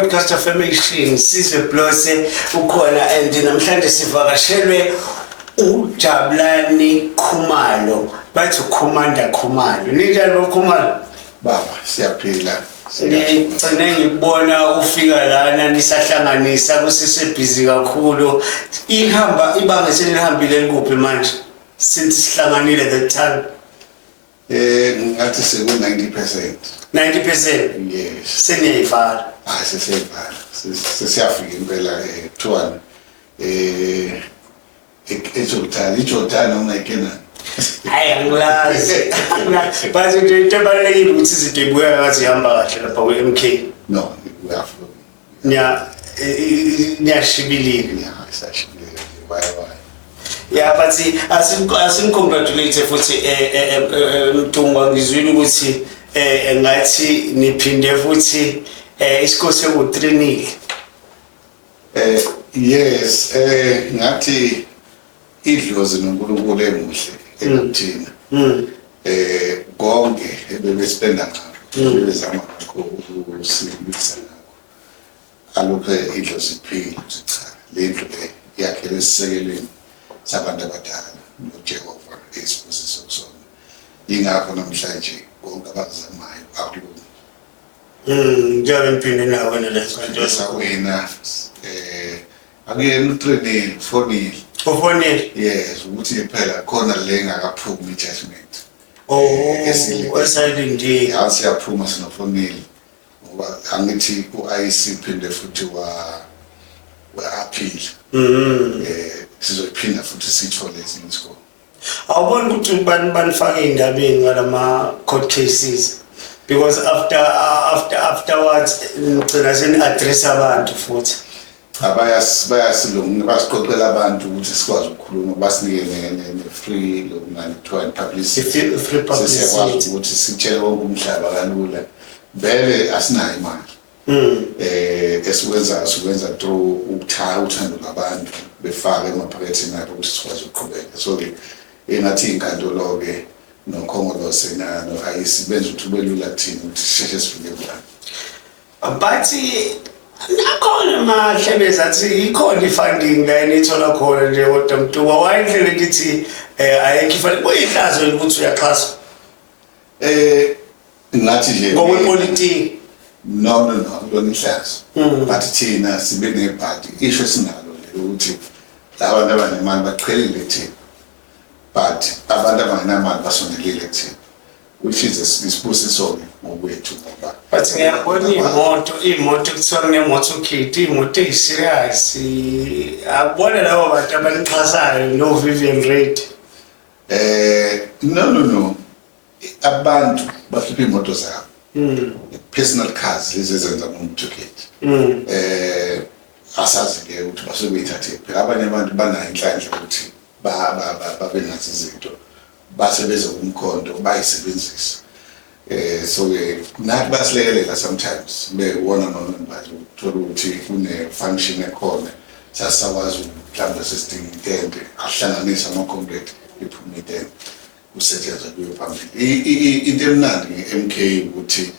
Podcast Affirmation Sizwe Blose ukhona and namhlanje sivakashelwe uJabulani Khumalo bathi uCommander Khumalo ninjani boKhumalo baba siyaphila ngicela ngibona ufika lana nisahlanganisa kusisebhizi kakhulu ibanga selihambile likuphi manje since sihlanganile that time ngathi seku 90%. 90%? Yes. Seniyayivala. Sesiyayivala. Sesiyafika impela kuthiwani iJordan noma iKenani. Hayi angilazi. Bathi into ebalulekile ukuthi izinto ibuya ngathi ihamba kahle lapha ku-MK. No, uyafuna. Niyashibilile. Sashibilile. Bye. Yeah, but asingcongratulate futhi Mtungwa ngizwile ukuthi ngathi niphinde futhi isikole sekutraining. Yes, ngathi idlozi noNkulunkulu emuhle ekuthina. Konke ebebespenda ngakho, bebezama ngakho ukusibisa ngakho. Alokho idlozi iphile cha le ndlu le yakhe lesisekelweni sabantu abadala noJehova esibusiso kusona. Ingakho namhlanje konke abazamayo akulunga. Njengoba ngiphinde nawe lezo sawena akuyena utraining fonile. Ufonile? Yes, ukuthi phela khona le ngakaphumi judgment. Esalindile. Asiyaphuma sinofonile. Ngoba angithi uIC phinde futhi wa appeal. Sizophinda futhi sithole ezinye isikole. Awuboni ukuthi banifake indabeni ngalama court cases because afterwards ngicela seni address abantu futhi bayasilunga basiqoqela abantu ukuthi sikwazi ukukhuluma basinike ne free lokungani publicity free publicity siyakwazi ukuthi sitshele wonke umhlaba kalula vele asinayo imali esikwenza through uthando labantu befake emaphaketheni abo ukuthi sikwazi ukuqhubeka so engathi inkantolo ke nokhongolose no-IC benza ukuthi ubelula kuthina ukuthi sisheshe sifike kulana bathi nakhona mahlebeza athi ikhona i-funding la enithola khona nje kodwa Mtungwa wayendlela lithi ayekho i-funding kuyihlazo ukuthi uyaxhaswa ngathi nje ngokwepolitiki no lona ihlazo but thina sibe nebhadi isho sinalo le ukuthi abantu abanemali baqhelile thina but abantu abangenamali basondelile kuthina which is isibusiso ngokwethu ngoba but ngiyabona imoto kuthiwa kunemoto ukhithi imoto eyiserious akubona labo bantu abanixhasayo no Vivian Reid no abantu bahlupha imoto zabo personal cars lezi ezenza ngomthuketi asazi ke ukuthi basuke bethathe phela abanye abantu banayo inhlanhla ukuthi babe nazo izinto basebenza umkhonto bayisebenzisa so nathi basilekelela sometimes bewona noma bathi uthola ukuthi kune function ekhona sasakwazi mhlawumbe sesidinga intende ahlanganisa ama-concrete iphume intende kusetshenzwa kuyo phambili into emnandi nge-MK ukuthi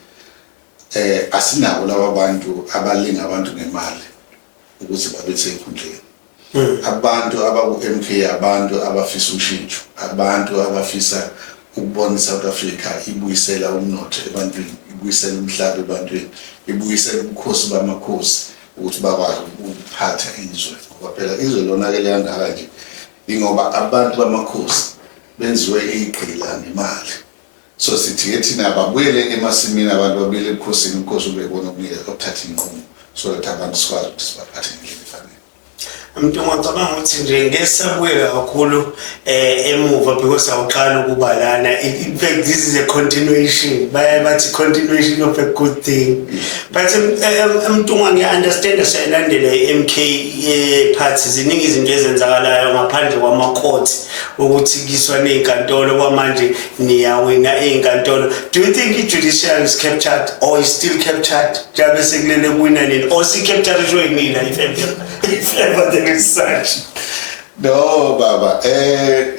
asinabo laba bantu abalinga abantu ngemali ukuze babe sey'khundleni abantu abaku-MK abantu abafisa ushintsho abantu abafisa ukubona iSouth Africa ibuyisela umnotho ebantwini ibuyisela umhlaba ebantwini ibuyisela ubukhosi bamakhosi ukuthi bakwazi ukuphatha izwe ngoba phela izwe lonakele kangaka nje ingoba abantu bamakhosi benziwe igqila ngemali so sithi thina babuyele emasimini abantu babuyele ebukhosini inkosi ubebona ukuthatha inqumo so that abantu sikwazi ukuthi sibaphathe ngendlela efanele. Mntungwa ngicabanga ukuthi nje ngesabuye kakhulu emuva because awuqala ukuba lana in fact this is a continuation bathi continuation of a good thing but Mntungwa ngiya-understand sayilandela i-MK party ziningi izinto ezenzakalayo ngaphandle kwama-court ukuthi kiswa ney'nkantolo kwamanje niyawina ey'nkantolo. Do you think i-judiciary is captured or is still captured njengoba sekulele kuwina nini or si-captured joyinina if ever there is such? No, Baba. I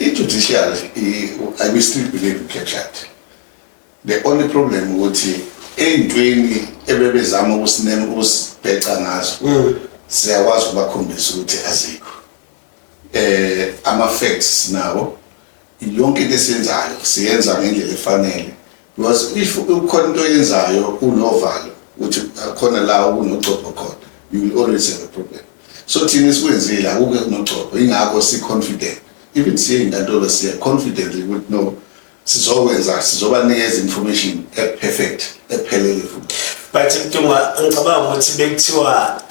will still believe in captured. The only problem would be ey'ntweni ebebezama ukusibheca ngazo siyakwazi ukubakhombisa ukuthi azikho. Ama-facts nawo yonke into esiyenzayo siyenza ngendlela efanele, because if ukhona into oyenzayo unovalo ukuthi khona la kunogcobho khona, you will always have a problem. So thina esikwenzile akuke kunogcobho, ingakho si-confident, even siye inkantolo siya confidently ukuthi no, sizobanikeza information perfect ephelele futhi. But Mtungwa ngicabanga ukuthi bekuthiwa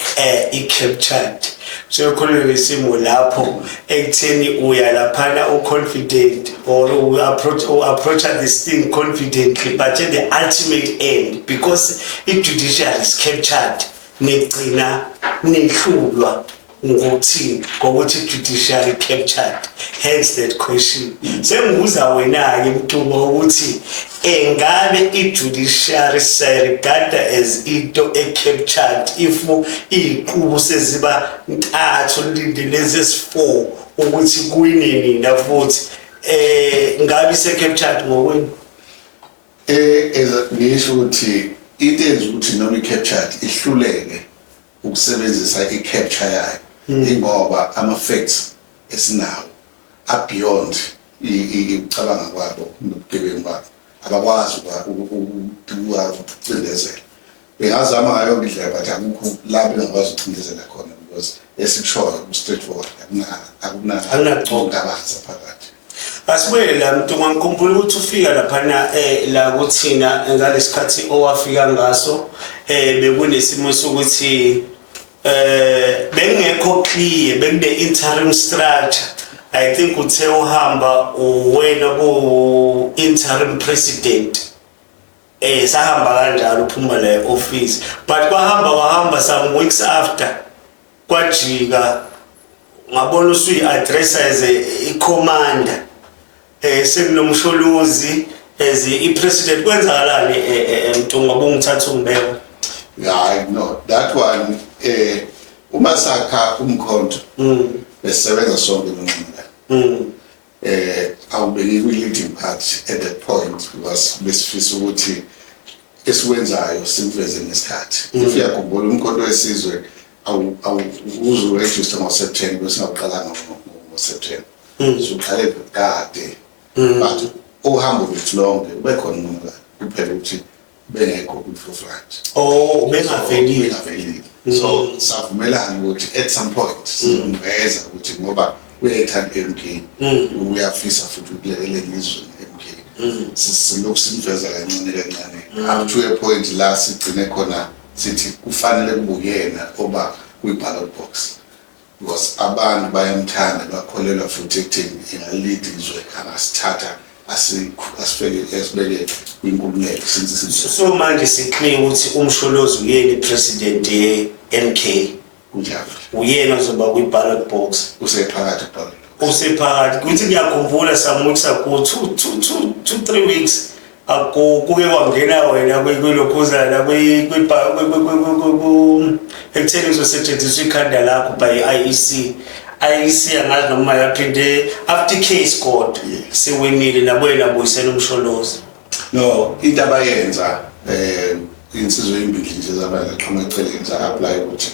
i-captured so khona isimo lapho ekutheni uya laphana confident or approach this thing confidently, but at the ultimate end, because i-judiciary is captured, negcina nihlulwa ngokuthi judiciary captured, hence that question. Sengibuza wena-ke Mtungwa ukuthi engabe i-judiciary sayirigada as into captured if iy'qubo seziba ntathu lezi ezi-4 ukuthi kuyinini na futhi ngabe ise-captured ngokwini? Ngisho ukuthi into enza ukuthi noma i-captured ihluleke ukusebenzisa i-capture yayo ingoba ama-facts esinawo abeyond icabanga kwabo nobugebengu babo, abakwazi ukucindezela. Bengazama ngayo indlela but akukho la bengakwazi ukucindezela khona, because esikushoyo straightforward akunacabanza phakathi. Asibuye la Mtungwa, ngikhumbula ukuthi ufika laphana la kuthina ngalesikhathi owafika ngaso bekunesimo sokuthi bengekho clear, bekune interim structure. I think uthe uhamba wena ku interim president sahamba kanjalo uphuma la office, but wahamba some weeks after kwajika ngabona usuyi-address as a commander sekunomsholozi as i-president. Kwenzakalani Mtungwa bungithatha ungibeka? Yeah, no, that one umasakha umkhonto besebenza sonke nomncinci. Awubeki kwi-leading part at that point, because besifisa ukuthi esikwenzayo simveze ngesikhathi. If uyakhumbula umkhonto wesizwe awuzuregister ngo-September besingaqalanga ngo-September, so uqale kade, but uhambo lwethu lonke ube khona noma kuphela ukuthi bengekho ku-forefront, bengavelile. So savumelana ukuthi at some point sizomveza ukuthi ngoba uyayithanda i-MK, uyafisa futhi ukulekele ilizwe i-MK, silokhu simveza kancane kancane up to a point la sigcine khona sithi kufanele kube yena oba kwi-ballot box, because abantu bayamthanda bakholelwa futhi ekutheni ingalead izwe angasithatha asibeke kwinkululeko. So manje siclear ukuthi umsholozi uyena i-president ye-MK, kunjalo uyena ozoba kwi-ballot box, usephakathi ballot usephakathi. Kuthi ngiyakhumbula samuthi ku 2-3 weeks kuke kwangena wena kwilokhuzana ekutheni kuzosetshenziswa ikhanda lakho by i-IEC. IEC angazi noma yaphinde after case court sewinile nabuyela buyisela umsholozi. No, into abayenza insizwe ezimbili nje zabaqhamuka eceleni za-apply ukuthi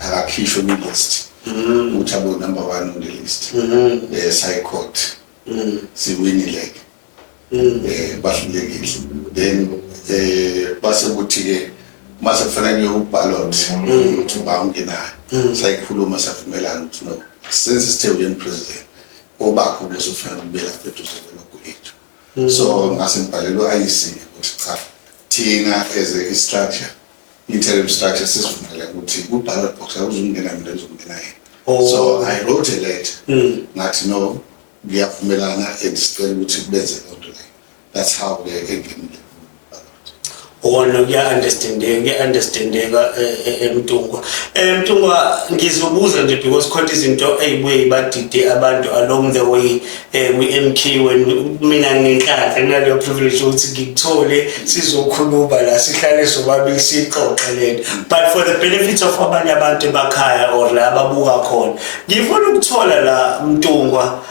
akakhishwe kwi-list ukuthi abo number 1 on the list. Sayi-court siwinile bahlulekile, then base kuthi-ke mase kufanele ukuballot ukuthi uba ungenayo, sayikhuluma savumelana ukuthi no, since sithe uyena president obakho kuzofanele ukubela eduze kwelokhu ethu. So ngase ngibhalelwe IEC ukuthi cha, thina as a structure, interim structure, sisivumela ukuthi ku-ballot box akuzungena mina ezongena yena. So I wrote a letter ngathi no, ngiyavumelana and sicela ukuthi kubenze lonto leyo. That's how we engenile. Ono kuya-understandeka Mtungwa. Mtungwa, ngizobuza nje because khona izinto ey'buye badide abantu along the way kwi-MK when mina ngenhlanhla nginaleyo privilege ukuthi ngikuthole sizokhuluma la sihlale sobabili sixoxe lento, but for the benefit of abanye abantu emakhaya or la ababuka khona, ngifuna ukuthola la Mtungwa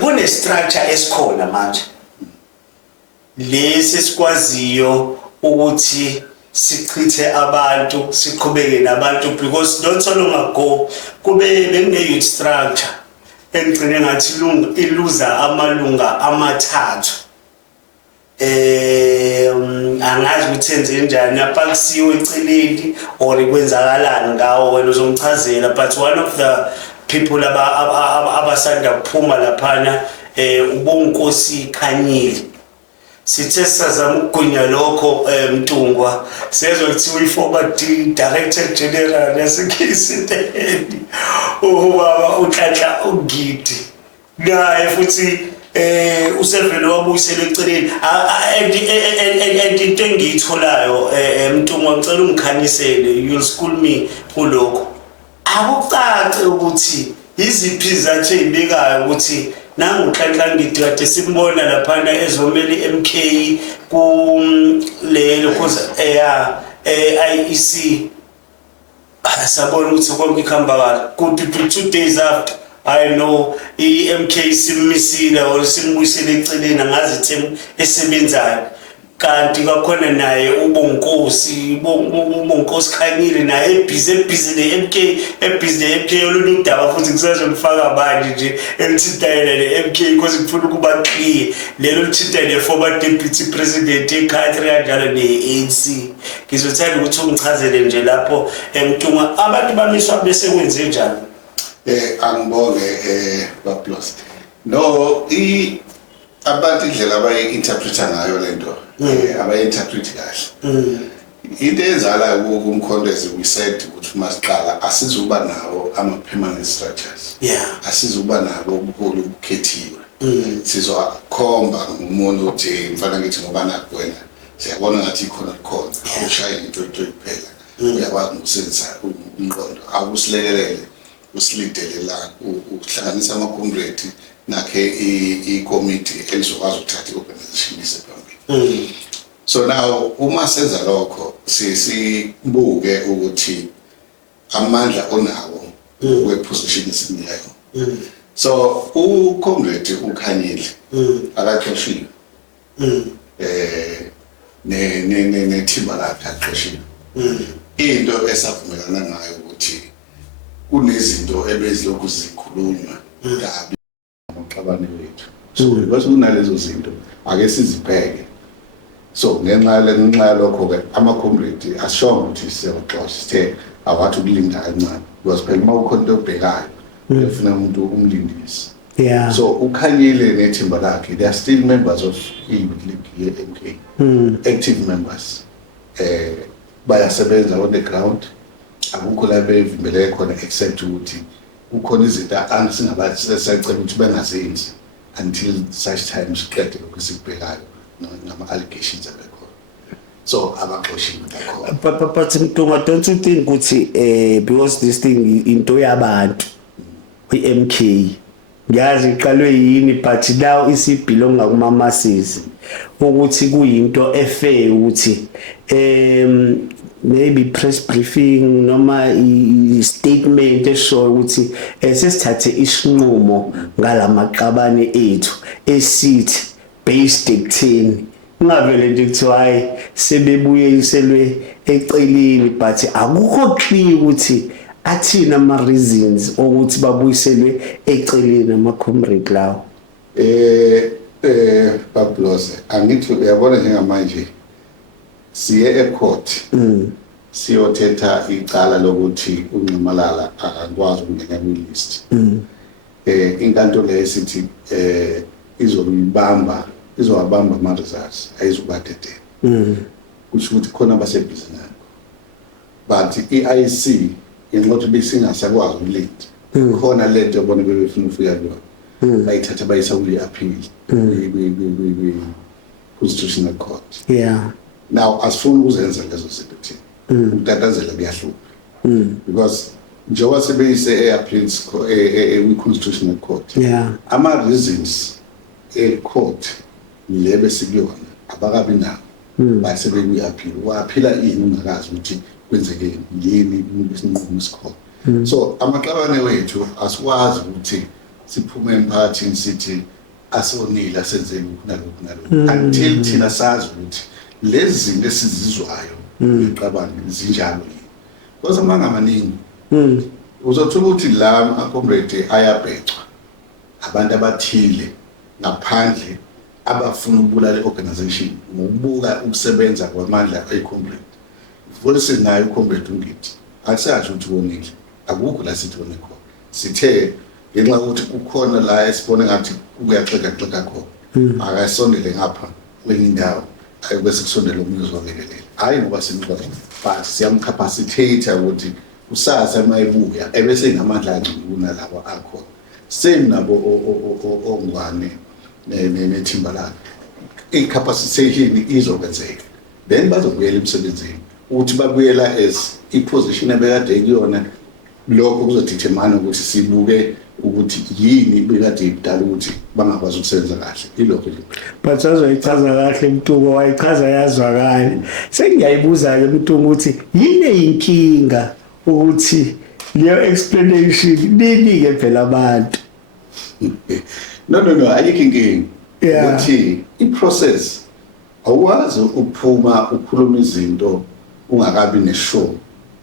kune-structure esikhona manje lesi sikwaziyo ukuthi sichithe abantu siqhubeke nabantu because not so long ago kube bekune youth structure engcine ngathi iluza amalunga amathathu angazi ukuthi enze njani apakusiwe eceleni or ikwenzakalani ngawo wena uzongichazela but one of the people abasanda kuphuma laphana ubonkosi Khanyile sithe sazama ukugwinya lokho Mtungwa sezwe kuthiwa i-former director general yaseKZN ubaba uNhlanhla uGidi naye futhi usevele wabuyisela eceleni and into engiyitholayo Mtungwa ngicela ungikhanyisele you'll school me kulokho akucace ukuthi iziphi izathu ezibekayo ukuthi nangu uNhlanhla Ngidi kade simbona laphana ezomeli MK ku lelo khoza IEC sabona ukuthi konke ikhamba kahle kuthi 2 days after I know MK simisile or simbuyisele eceleni angazi item esebenzayo kanti kwakhona naye ubonkosi Khanyile naye ebhizi ne-MK ebhizi ne-MK olunye udaba futhi kusazolifaka manje nje elithintayela ne-MK because kufuna ukuba clear lelo lithinta ne-former deputy president e-country kanjalo ne-ANC ngizothanda ukuthi ungichazele nje lapho Mtungwa abantu bamiswa bese kwenze njani angibonge bablos no abantu indlela abayi-interpreta ngayo lento abayi-interpreti kahle into ezala kumkhondezi we said ukuthi masiqala asizuba nawo ama-permanent structures asizuba nabo ubuholi obukhethiwe sizokhomba ngomuntu othi mfana ngithi ngoba nakho wena siyabona ngathi ikhona likhona awushaye into iphela uyakwazi ukusebenzisa umqondo awusilekelele usilidele la ukuhlanganisa ama-congregate nakhe i-committee elizokwazi ukuthatha i-organization isephambili so now uma senza lokho sibuke ukuthi amandla onawo we-position esinileyo so ucongregate uKhanyile akaxoshiwe nethimba lakhe aqoshiwe into esavumelana ngayo ukuthi kunezinto ebezilokhu zikhulunywa kabi ngoxabane wethu so bese kunalezo zinto ake sizibheke so ngenxa yalokho-ke ama-community asishongo ukuthi siyaxoxa sithe awathi ukulinda kancane because phela uma ukhona into obhekayo ufuna umuntu umlindisi so uKhanyile nethimba lakhe they are still members of i-youth league ye-MK active members bayasebenza on the ground akukho la bevimbeleke khona except ukuthi kukhona izinto singabasacela ukuthi bengazenzi until such time siqede lokhu sikubhekayo nama-allegations abekhona so abaxoshiwe bakhona but Mtungwa don't you think ukuthi because this thing into yabantu i-MK ngiyazi iqalwe yini but now isibelonga kuma-masses ukuthi kuyinto efair ukuthi maybe press briefing noma i-statement eshoyo ukuthi sesithathe isinqumo ngalamaqabane ethu esithi based ekutheni ungavele nje kuthiwa hayi sebebuyiselwe eceleni but akukho clear ukuthi athina ama-reasons ukuthi babuyiselwe eceleni ama-comrade lawo Bablos angithi uyabona njengamanje siye ecourt siyothetha icala lokuthi uNxumalala akakwazi ukungena kwilist inkantolo leyo sithi izowabamba ama-results ayizobadedela kusho ukuthi khona abasebhizi nabo but i-IEC inxothi besingasakwazi ukulinda khona lento yabona bebefuna ukufika kuyona bayithatha bayisa kwi-appeal constitutional court now asifuni ukuzenza lezo zinto thina ukutatazela kuyahlupha because njengoba sebeyise e-appeals kwi-constitutional court ama-reasons e-court le besikuyona abakabi nawo basebekwi-appeal waphila ini ungakazi ukuthi kwenzeke yini isinqumo esikhona so amaqabane wethu asikwazi ukuthi siphume emphakathini sithi asonile asenzeni nalokhu until thina sazi ukuthi lezi zinto esizizwayo ngiqabanga zinjalo yini because amangamaningi uzothola ukuthi la ama-comrade ayabhecwa abantu abathile ngaphandle abafuna ukubulala i-organization ngokubuka ukusebenza kwamandla e-comrade futhi sinayo i-comrade ungithi asasho ukuthi wonile akukho la sithi wone khona sithe ngenxa yokuthi kukhona la esibone ngathi kuyaxeka khona akasondele ngapha kwenye indawo ayobese kusondela omunye uzobelelela hayi ngoba simxoxa but siyamcapacitate ukuthi usasa mayibuya ebese inamandla angcono kunalabo akhona same nabo ongwane neTimberland icapacitation izokwenzeka then bazobuyela emsebenzini uthi babuyela as iposition ebekade ikuyona lokho kuzodetermine ukuthi sibuke ukuthi yini bekade idala ukuthi bangakwazi ukusebenza kahle ilokho nje but azoyichaza kahle Mtungu wayichaza yazwakala sengiyayibuza ke Mtungu ukuthi yini inkinga ukuthi leyo explanation ninike phela abantu no ayikho inkinga ukuthi iprocess awuwazi ukuphuma ukukhuluma izinto ungakabi neshow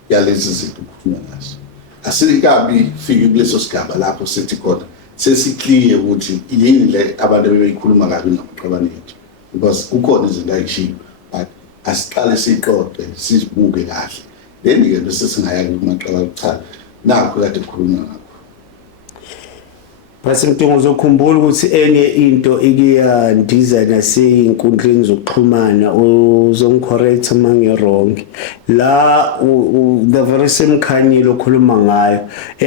yalezi zinto ukukhuluma ngazo asikabi fike kuleso sigaba lapho sithi khona sesiclear ukuthi yini le abantu bebeyikhuluma kabi namaqabane ethu because kukhona izinto ayishiyo but asiqale siqoqe sizibuke kahle then ke bese singaya kumaqabane cha nakho kade kukhuluma ngakho base Mtungu uzokhumbula ukuthi enye into ikiyandiza naseinkundleni zokuxhumana uzongicorrect mangi wrong la the very same Khanyile okhuluma ngayo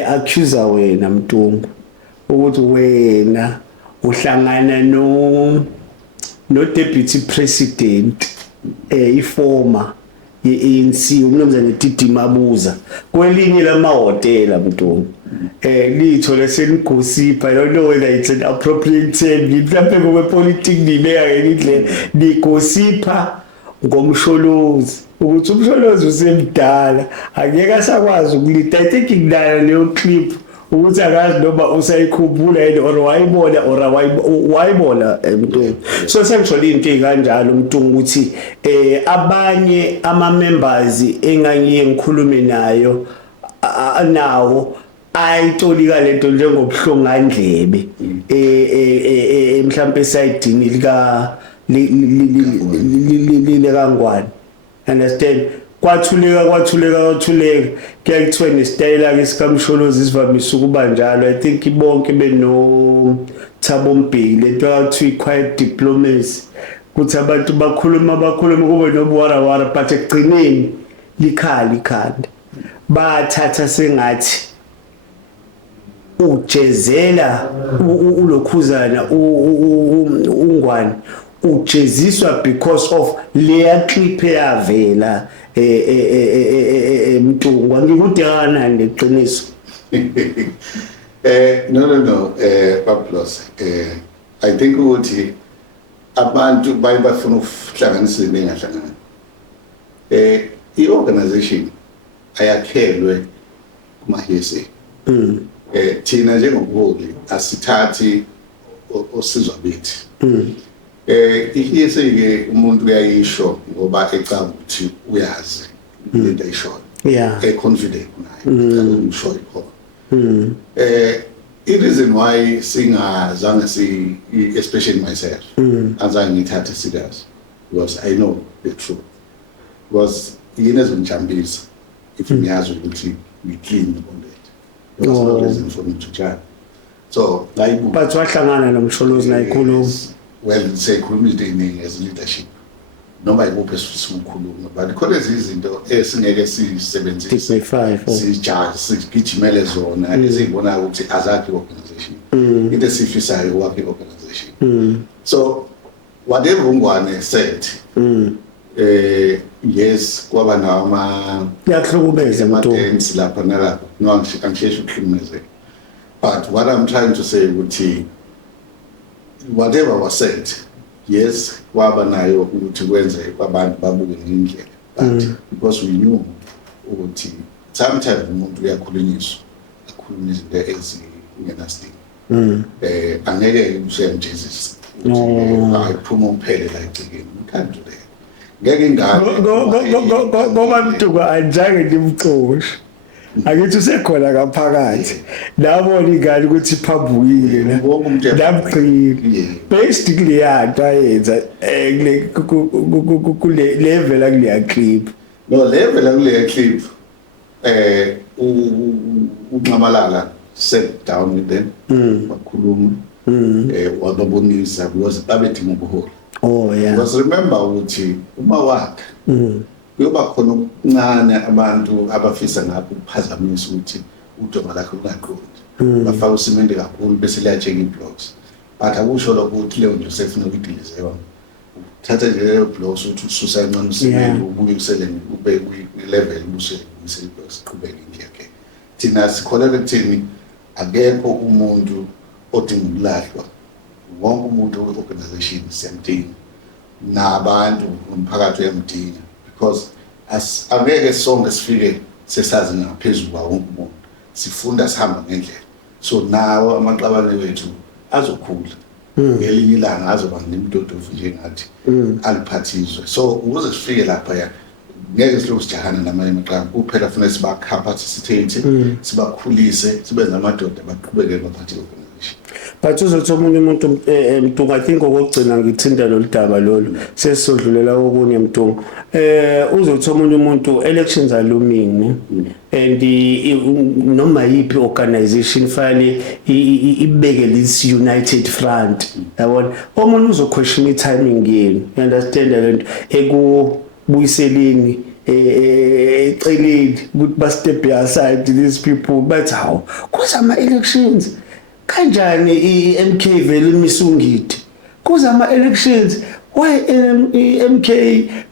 accuser wena Mtungu ukuthi wena uhlangana no deputy president iformer ye-ANC umnumzane Titi Mabuza kwelinye lamahhotela Mtungu litho lesenigosipa I don't know whether it's an appropriate term mhlawumbe ngokwepolitiki nibeka ngendlela nigosipa ngomsholozi ukuthi umsholozi usemdala angeke asakwazi ukulida I think nginayo leyo clip ukuthi akazi noma usayikhumbula yini or wayibona Mtungu so sengisho into kanjalo Mtungu ukuthi abanye ama members engangiye ngikhulume nayo nawo ayitolika lento njengobuhlongandlebe mhlawumbe esayidini lika lile kangwane understand kwathuleka kuyakuthiwa nesitayela ke sikamsholozi sivamise ukuba njalo I think bonke beno Thabo Mbeki lento akuthiwa quiet diplomacy kuthi abantu bakhuluma kube nobuwarawara but ekugcineni likhala ikhanda bathatha sengathi ujezela ulokhuzana ungwane ujeziswa because of leya clip eyavela Mtungu ngikudana leqiniso no Pablos I think ukuthi abantu bayibafuna ukuhlanganisa bengahlangana i-organization ayakhelwe kuma-HSA thina njengobuholi asithathi osizwa bethi i-HSA ke umuntu uyayisho ngoba ecaba ukuthi uyazi into ayishoyo confident naye ukusho ikhona i-reason why singazange especially myself azange ngithathe serious because I know the truth because yini ezongijambisa if ngiyazi ukuthi ngiclean on that there's no reason for me to judge so but wahlangana nomsholozi nayikhuluma well sikhuluma into eningi as leadership noma ikuphi esikhuluma but khona izinto esingeke sisebenzise sijaji sigijimele zona ezibona ukuthi azakhi organization into esifisayo wakhe organization so whatever ungwane said yes kwaba nama yakhulumeza amatents lapha nalapha no angisheshi ukuhlumeze but what I'm trying to say ukuthi whatever was said yes kwaba nayo ukuthi kwenze kwabantu babuke ngendlela but because we knew ukuthi sometimes umuntu uyakhulunyiswa akhuluma izinto ezingenasidingo angeke usemjezisa ayiphuma uphele la egcikeni can't do that ngeke ingane ngoba mntu anjake ndimxoshe akithi usekhona ngaphakathi nabona ingane ukuthi iphambukile ndamgcina basically yanto ayenza kule level akuleya clip no level akuleya clip uNcamalala sat down with them bakhuluma wababonisa because babedinga ubuholi because remember ukuthi uma wakhe kuyoba khona okuncane abantu abafisa ngapho ukuphazamisa ukuthi udonga lakhe lungaqondi bafaka usimende kakhulu bese liyatsheka iblocks but akusho lokho ukuthi leyo nje sefuna ukudilize yona uthatha nje leyo blocks uthi ususa kancane usimende ubuye usele ube ku-level ubusele blocks qhubeke nje okay thina sikholelwa ekuthini akekho umuntu odinga ukulahlwa wonke umuntu we-organization siyamdinga nabantu umphakathi uyamdinga because angeke sonke sifike sesazi ngaphezulu kwa wonke umuntu sifunda sihamba ngendlela so nawo amaqabane wethu azokhula ngelinye ilanga azoba nemdodovu njengathi aliphathizwe so ukuze sifike lapha ya ngeke silokhu sijahana namanye amaqaba kuphela kufanele sibakhapacitate sibakhulise sibe namadoda baqhubeke baphathe organization. But uzothi omunye umuntu Mtungu I think okugcina ngithinta loludaba lolu sesizodlulela okunye Mtungu uzothi omunye umuntu elections are looming and noma yipi organization fale ibeke this united front yabona omunye uzoquestion timing yini you understand lento ekubuyiseleni eceleni ukuthi ba step aside these people but how kuza ama elections kanjani iMK vele imisungiti kuza ama elections why MK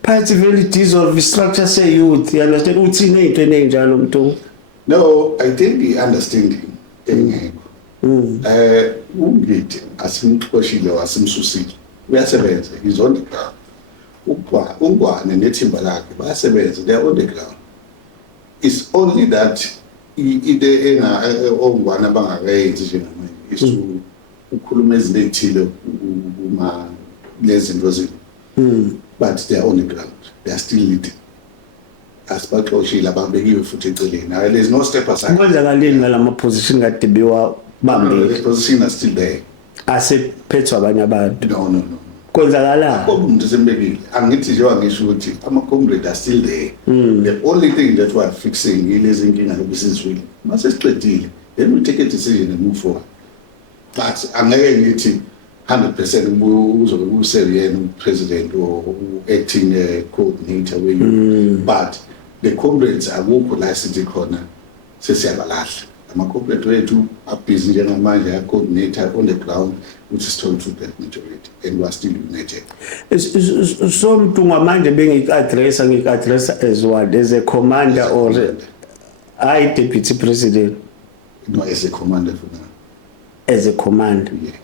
party vele dissolve structure say youth you understand uthini into enenjalo Mntu no I think the understanding engekho ungiti asimxoshile wasimsusile uyasebenza is on the ground ungwane nethimba lakhe bayasebenza they are on the ground it's only that ide ongwana bangayenzi njengamanje is ukukhuluma izinto ezithile uma lezinto but they are on the ground they are still leading asibaxoshile ababekiwe futhi eceleni there is no step aside kwenzakaleni ngalama position kade bewa bambile the position are still there asephethwa abanye abantu no kwenzakala umuntu sembekile angithi nje wangisho ukuthi ama comrades are still there the only thing that we are fixing ilezi inkinga lobisizwile mase siqedile then we take a decision and move forward but angeke ngithi 100% uzobe useyena president or acting coordinator but the comrades akukho la sithi khona sesiyabalahla ama-corporate wethu abhizi njengamanje ya-coordinator on the ground which is told to that majority and we are still united. So Mntu ngamanje ngik-addressa as what as a commander or I deputy president? No, as a commander for now. As a commander? Yes.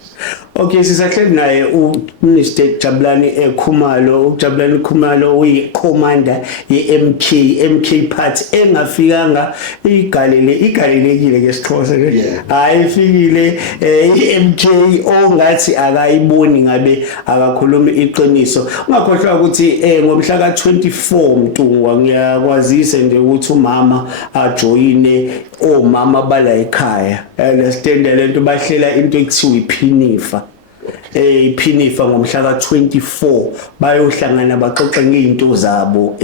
Okay, sisahleli naye uMr Jabulani Khumalo, uJabulani Khumalo uyi-commander ye-MK party engafikanga igalelekile ngeSixhosa hayi ifikile i-MK ongathi akayiboni ngabe akakhuluma iqiniso ungakhohlwa ukuthi ngomhla ka-24 Mntungu ngiyakwazisa nje ukuthi umama ajoyine omama bala ekhaya understand lento bahlela into ekuthiwa iphinifa iphinifa ngomhla ka-24 bayohlangana baxoxe ngeinto zabo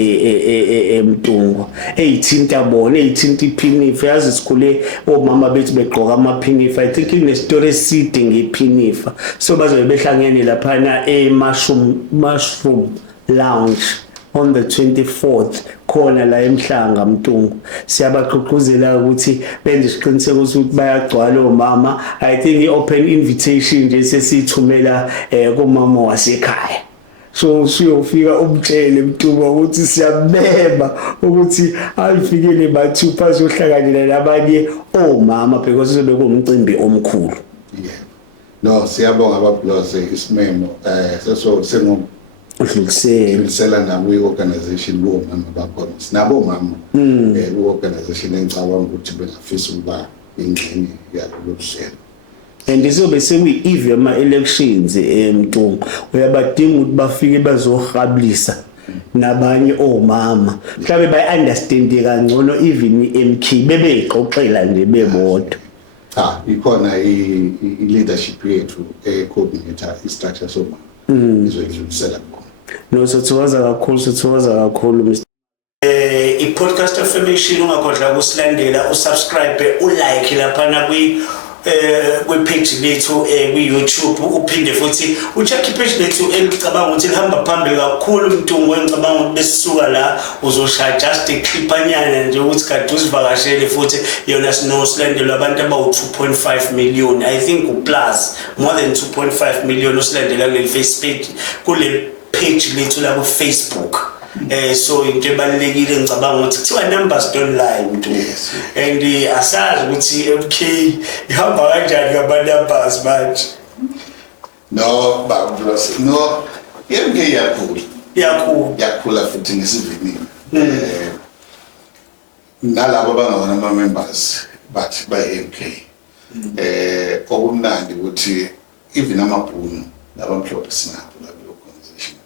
Mntungu eyithinta bona eyithinta iphinifa yazi sikhule omama bethu begqoka amaphinifa I think inestory eside ngephinifa so bazobe behlangene laphana mushroom lounge on the 24th khona la eMhlanga Mntungu siyabaqhuquzela ukuthi benze isiqiniseko ukuthi bayagcwala omama I think i-open invitation nje sesithumela kumama wasekhaya so siyofika umtshele Mntungu ukuthi siyabeba ukuthi ayifikele bathupha azohlanganyela nabanye omama because sobe kumcimbi omkhulu no siyabonga abablose isimemo sengo udlulisela nabo i-organization bomama bakhona sinabo mama i-organization engicabanga ukuthi bengafisa ukuba ingxenye yalolu hlelo and isobe sekuyi-eve ama-elections Mtungu uyabadinga ukuthi bafike bazohablisa nabanye omama mhlawumbe bayi-understande kangcono even i-MK bebeyixoxela nje bebodwa. Ikhona i-leadership yethu e-coordinator i-structure somama izoyidlulisela khona. No, sithokoza kakhulu Mr. I-podcast affirmation ungakhohlwa ukusilandela usubscribe ulike laphana kwi-page lethu kwi-YouTube uphinde futhi ucheck ipage lethu elicabanga ukuthi lihamba phambili kakhulu Mtungu engicabanga ukuthi besisuka la uzoshaya just eclipanyana nje ukuthi kade usivakashele futhi yona sinosilandela abantu abawu-2.5 million I think plus more than 2.5 million osilandela kuleli Facebook kule page lethu la ku-Facebook. So into ebalekile ngicabanga ukuthi kuthiwa numbers don't lie mntu and asazi ukuthi MK ihamba kanjani ngama numbers manje. No babulose no MK yakhula futhi ngesivinini nalabo abangawona ama members but by MK okumnandi ukuthi even amabhunu labamhlophe sinabo la organization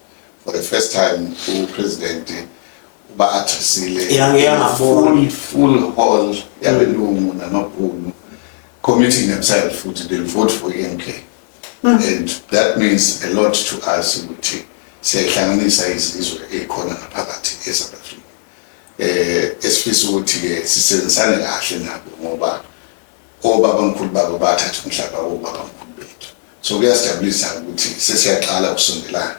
for the first time upresident ba-addressile full hall yabelungu namabhunu committing themselves futhi they'll vote for MK. And that means a lot to us ukuthi siyahlanganisa izizwe ekhona ngaphakathi eSouth Africa esifisa ukuthi-ke sisebenzisane kahle nabo ngoba obabamkhulu babo bathatha umhlaba wobabamkhulu bethu. So kuyasijabulisa ukuthi sesiyaqala ukusondelana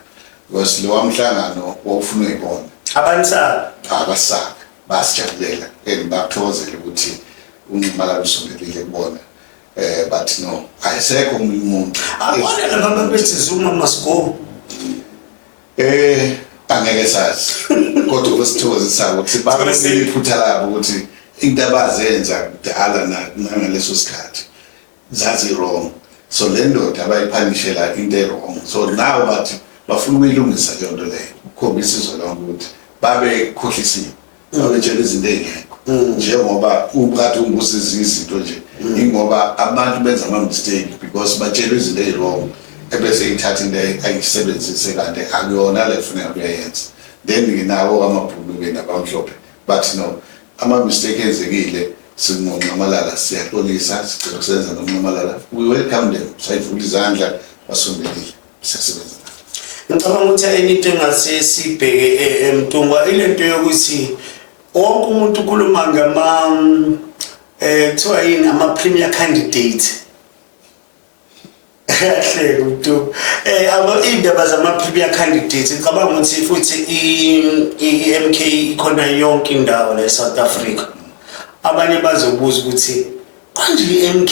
because lo mhlangano wawufuna uyibona abasaka basijabulela and bathokozela ukuthi uNxumalo usondelile kubona. But no, ayisekho umuntu abona laba bethi Zuma must go. Angeke sazi kodwa kusithokozisa ukuthi babephutha labo ukuthi into abazenza kudala nangaleso sikhathi zazi wrong, so le ndoda abayiphanishela into wrong, so now bathi bafuna ukuyilungisa le nto leyo ukukhombisa izwe lonke ukuthi babekhohlisile babetshela izinto ezingekho njengoba ukade umbuza izinto nje ingoba abantu benza ama mistake because batshela izinto ezirong ebese ithatha into ayisebenzise kanti akuyona le kufanele uyayenza then nginawo amabhulu ke nabamhlophe but no ama mistake ezekile sinqomalala siyaxolisa sicela ukusenza noNxumalala we welcome them sayivula izandla basondelile siyasebenza. Ngicabanga ukuthi into engase sibheke Mtungu ile nto yokuthi wonke umuntu ukhuluma ngama kuthiwa yini ama-premier candidate kahle umuntu indaba zama-premier candidate ngicabanga ukuthi futhi i-MK ikhona yonke indawo la eSouth Africa. Abanye bazobuza ukuthi konje i-MK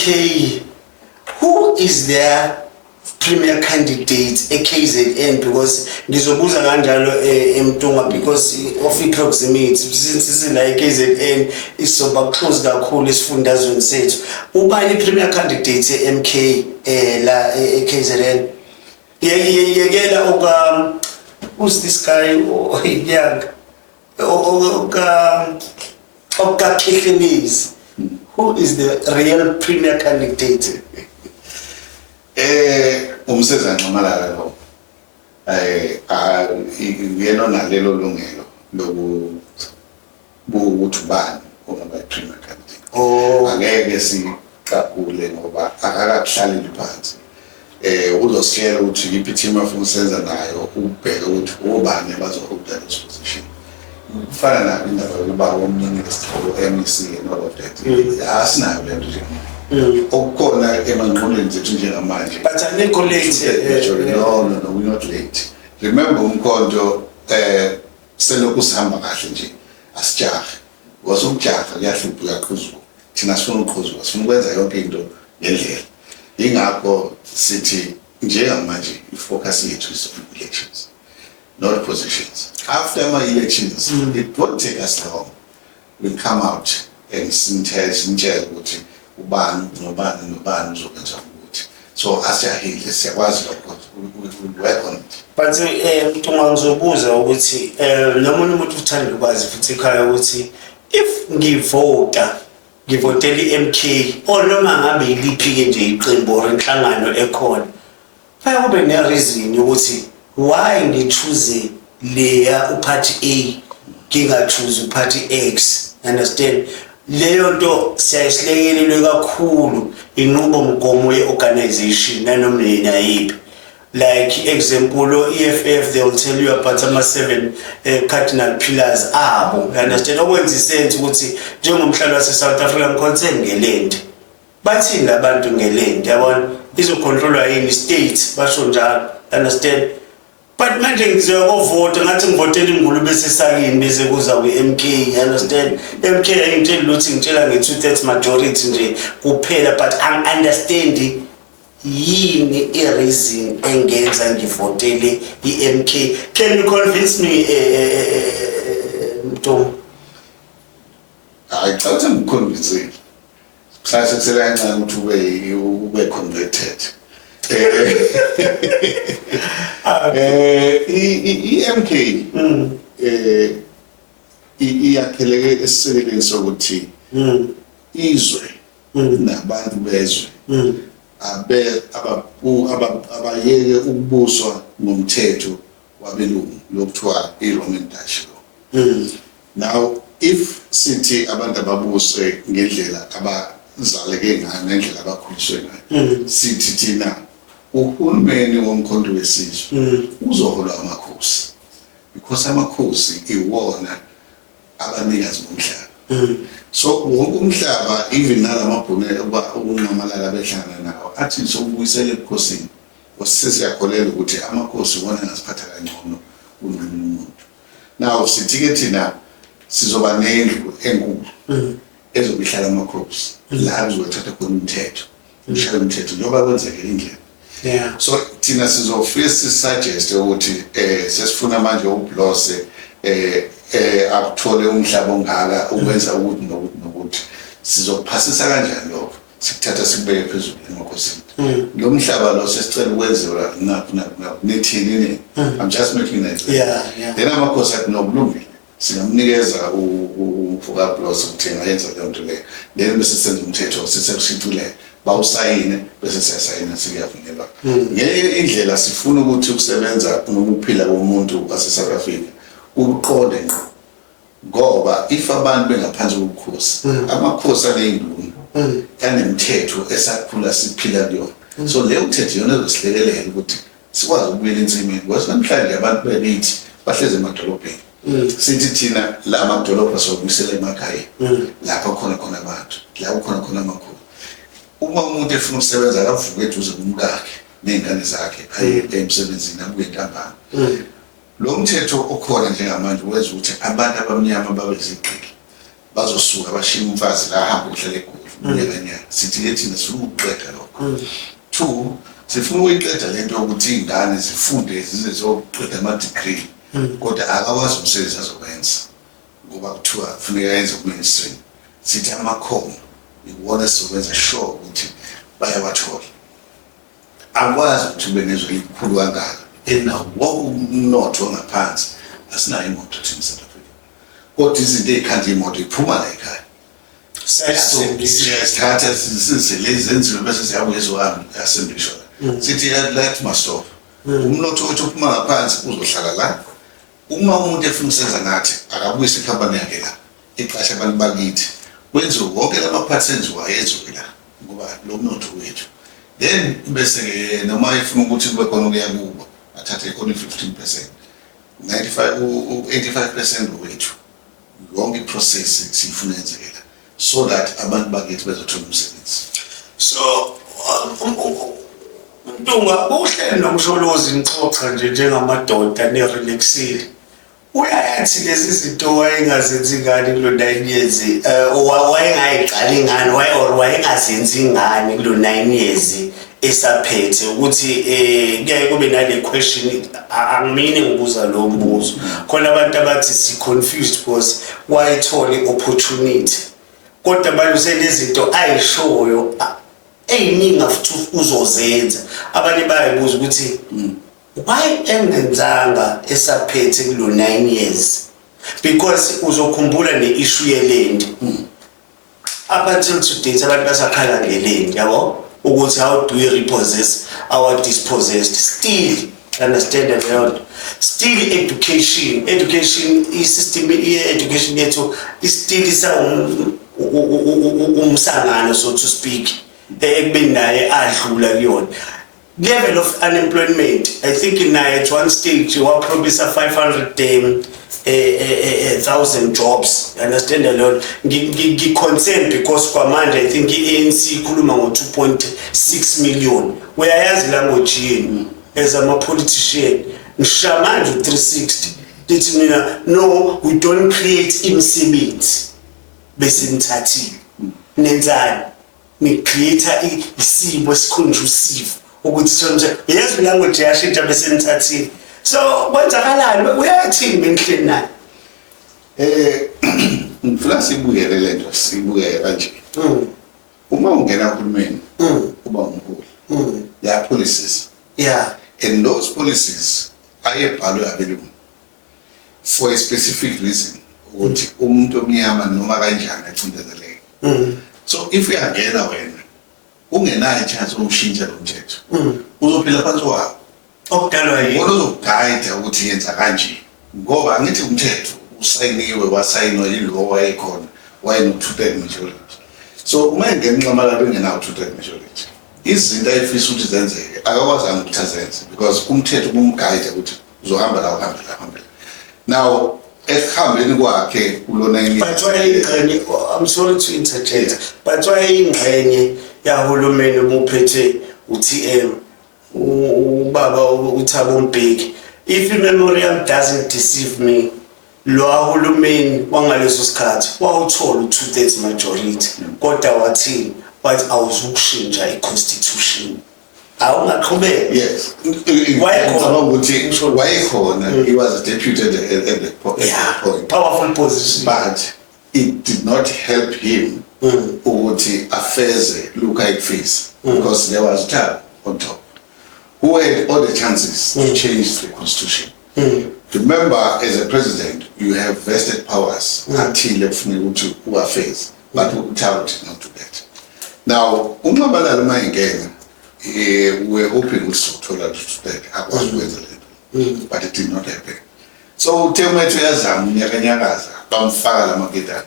who is their premier candidate eKZN because ngizobuza kanjalo Mtunga because of proximity since la eKZN isoba close kakhulu esifundazweni sethu. Ubani premier candidate eMK la eKZN? Yekela who's this guy young Khehlenizi, who is the real premier candidate? Umseza Nxumalala lo yena nalelo lungelo lokuthi ubani ongaba premier candidate. Angeke siqaqule ngoba akakakuhlaleli phansi uzositshela ukuthi yiphi team afuna usenza nayo ubheke ukuthi ubani bazoholda leso position kufana na indaba yokuba umninisti MEC and all of that asinayo le nto nje okukhona emangqondweni zethu njengamanje but anikho late. No, we're not late. Remember umkhonto selokhu sihamba kahle nje asijahe because ukujaha kuyahlupha kakhulu thina sifuna ukuqhuzwa sifuna ukwenza yonke into ngendlela ingakho sithi njengamanje ifocus yethu is on elections not positions. After my elections it won't take us long. We'll come out and sintshela ukuthi ubani nobani uzokwenza ukuthi so asiyahile siyakwazi lokho we work on it. But Mtunga ngizobuza ukuthi nomunye umuntu uthanda ukwazi futhi ekhaya ukuthi if ngivota ngivotela i-MK or noma ngabe yiliphi-ke nje iqembu or inhlangano ekhona, kufanele kube ne-reason yokuthi why ngi-choose leya uphathi A nginga-choose uphathi X. Understand? Leyo nto siyayisilekelelwe kakhulu inqubomgomo ye-organization nanoma yayiphi. Like example, EFF, they will tell you about ama-7 cardinal pillars abo. Understand? Okwenza isense ukuthi njengomhlali wase-South Africa ngikhonse ngeland. Bathini abantu ngeland, yabona? Izocontrolwa yini state, basho njalo. Understand? But manje ngizoyovota ngathi ngivotela ingulube esesakini bese kuza kwi-MK. Understand? MK ayingitshela ukuthi ngitshela nge-2/3 majority nje kuphela, but I understand yini i-reason engenza ngivotele i-MK. Can you convince me, Mntombo? Hayi, cha ukuthi ngiconvince. Kusase kuselancane ukuthi ube converted. I-MK iyakheleke esisekeleni sokuthi izwe nabantu bezwe abayeke ukubuswa ngomthetho wabelungu lokuthiwa i-Roman Dutch law. Now if sithi abantu ababuswe ngendlela abazaleke ngayo ngendlela abakhuliswe ngayo, sithi thina uhulumeni womkhonto wesizwe uzohola amakhosi, because amakhosi iwona abanikazi bomhlaba. So wonke umhlaba, even nalamabhune ukunqamalala behlangana nawo athi sokubuyisela ebukhosini, wasesiyakholela ukuthi amakhosi wona angaziphatha kangcono kunomuntu. Now sithi-ke thina sizoba nendlu enkulu ezobihlala amakhosi la kuzothatha khona umthetho, ushaya umthetho njengoba kwenzeke indlela. Yeah. So thina sizofika sisuggest ukuthi sesifuna manje ublose akuthole umhlaba ongaka ukwenza ukuthi nokuthi sizokuphasisa kanjani lokho, sikuthatha sikubeke phezulu emakhosini. Lo mhlaba lo sesicela ukwenziwa nithini. I'm just making that. Yeah. Then amakhosi athi nokulungile singamnikeza ufuka blose ukuthenga yenza leyo nto leyo, then bese senza umthetho sisekushicile bawusayine bese siyasayina siyavunyelwa. Ngenye indlela sifuna ukuthi ukusebenza nokuphila komuntu wase-South Africa ukuqonde ngqo, ngoba if abantu bengaphansi kokukhosi, amakhosi aneyinduna kanemithetho esakhula siphila kuyona. So leyo mthetho yona ezosilekelela ukuthi sikwazi ukubuyela ensimini, ngoba namhlanje abantu bekithi bahleze emadolobheni. Sithi thina la amadolobha sokubuyisela emakhaya, lapho khona abantu, la khona amakhulu. Uma umuntu efuna ukusebenza akavuke eduze nomkakhe nezingane zakhe aye emsebenzini abuye ntambama. Lo mthetho okhona njengamanje wenza ukuthi abantu abamnyama babe zigqili bazosuka bashiya umfazi la ahamba uhlele eGoli unyakanyaka. Sithi thina sifuna ukuqeda lokho. 2, sifuna ukuyiqeda lento yokuthi izingane zifunde zize zoqeda ama-degree kodwa akakwazi umsebenzi azowenza ngoba kuthiwa kufuneka yenze uministry. Sithi amakhono iwona sizokwenza sure ukuthi bayawathola. Akwazi ukuthi ube nezwe elikhulu kangaka enawo wonke umnotho ngaphansi asinayo imoto thina South Africa, kodwa izinto ey'khanda imoto iphuma la ekhaya. Siyazithatha lezi zenziwe bese siyabuye ezohamba yasendishwa. Sithi let mastop. Umnotho wethu uphuma ngaphansi uzohlala la. Uma umuntu efuna ukusenza ngathi akabuyise ikhampani yakhe la iqashe abantu bakithi, kwenziwe wonke lama-parts enziwayo ezwe la ngoba lo mnotho wethu. Then bese noma efuna ukuthi kube khona ukuya kubo athathe only 15%, 85% wethu yonke iprocess siyifuna yenzekela so that abantu bakithi bezothola umsebenzi. So Mntunga, uhlelo nomsholozi nixoxa nje njengamadoda nerelaxile. Uyayathi lezi zinto wayengazenzi ngani kulo 9 years, wayengayiqali ngani wayengazenzi ngani kulo 9 years esaphethe ukuthi kuyaye kube nale question, angimini ngibuza lo mbuzo. Khona abantu abathi si confused because wayithole opportunity. Kodwa manje usenezinto ayishoyo eyiningi afuthi uzozenza. Abanye bayayibuza ukuthi why engenzanga esaphethe kulo 9 years, because uzokhumbula ne-issue yeland. up until today abantu basakhala ngeleni yabo ukuthi how do we repossess our dispossessed still understand that still education system education yethu is still umsangano so to speak ekubeni naye adlula kuyona level of unemployment I think in at one stage you are promised 500,000 jobs understand a lot concerned because kwamanje I think ANC ikhuluma ngo 2.6 million uyayazi language yini as a politician ngishamanje 360 lithi mina no we don't create imisebenzi bese nithathile nenzani ni create isimo esiconducive ukuthi sonke yazi language yashintsha bese nithathile so kwenzakalani uyathini benhleni naye ngifuna sibuyele lento sibuyele kanje uma ungena kuhulumeni uba umholi there are policies and those policies ayebhalwe abelungu for a specific reason ukuthi umuntu omnyama noma kanjani acindezeleke so if uyangena wena ungenayo chance ukushintsha lo mthetho uzophila phansi wakho okudalwa yini uzoguide ukuthi yenza kanje ngoba angithi umthetho usayiniwe wasayinwa yilo wayekhona wayeno 2/3 majority so uma engenqama la bengenayo 2/3 majority izinto ayifisa ukuthi zenzeke akakwazanga ukuthi azenze because umthetho kumguide ukuthi uzohamba la uhamba now ekuhambeni kwakhe kulona but wayengane I'm sorry to interject but wayengane yahulumeni umuphethe uTM ubaba uThabo Mbeki if memory doesn't deceive me lo ahulumeni wangaleso sikhathi wawuthola 2/3 majority kodwa wathini wathi awuzukushintsha iconstitution awungaqhubeka yes wayekhona he was a deputy at the point powerful position but it did not help him ukuthi afeze look like face because there was Thabo on top who had all the chances to change the constitution remember as a president you have vested powers until ekufuneka ukuthi uwafeze but Thabo did not do that now uMabalala mayengena we're hoping to that akwazi ukwenza lento but it did not happen so uThemethu yazama unyakanyakaza bamfaka lamaketana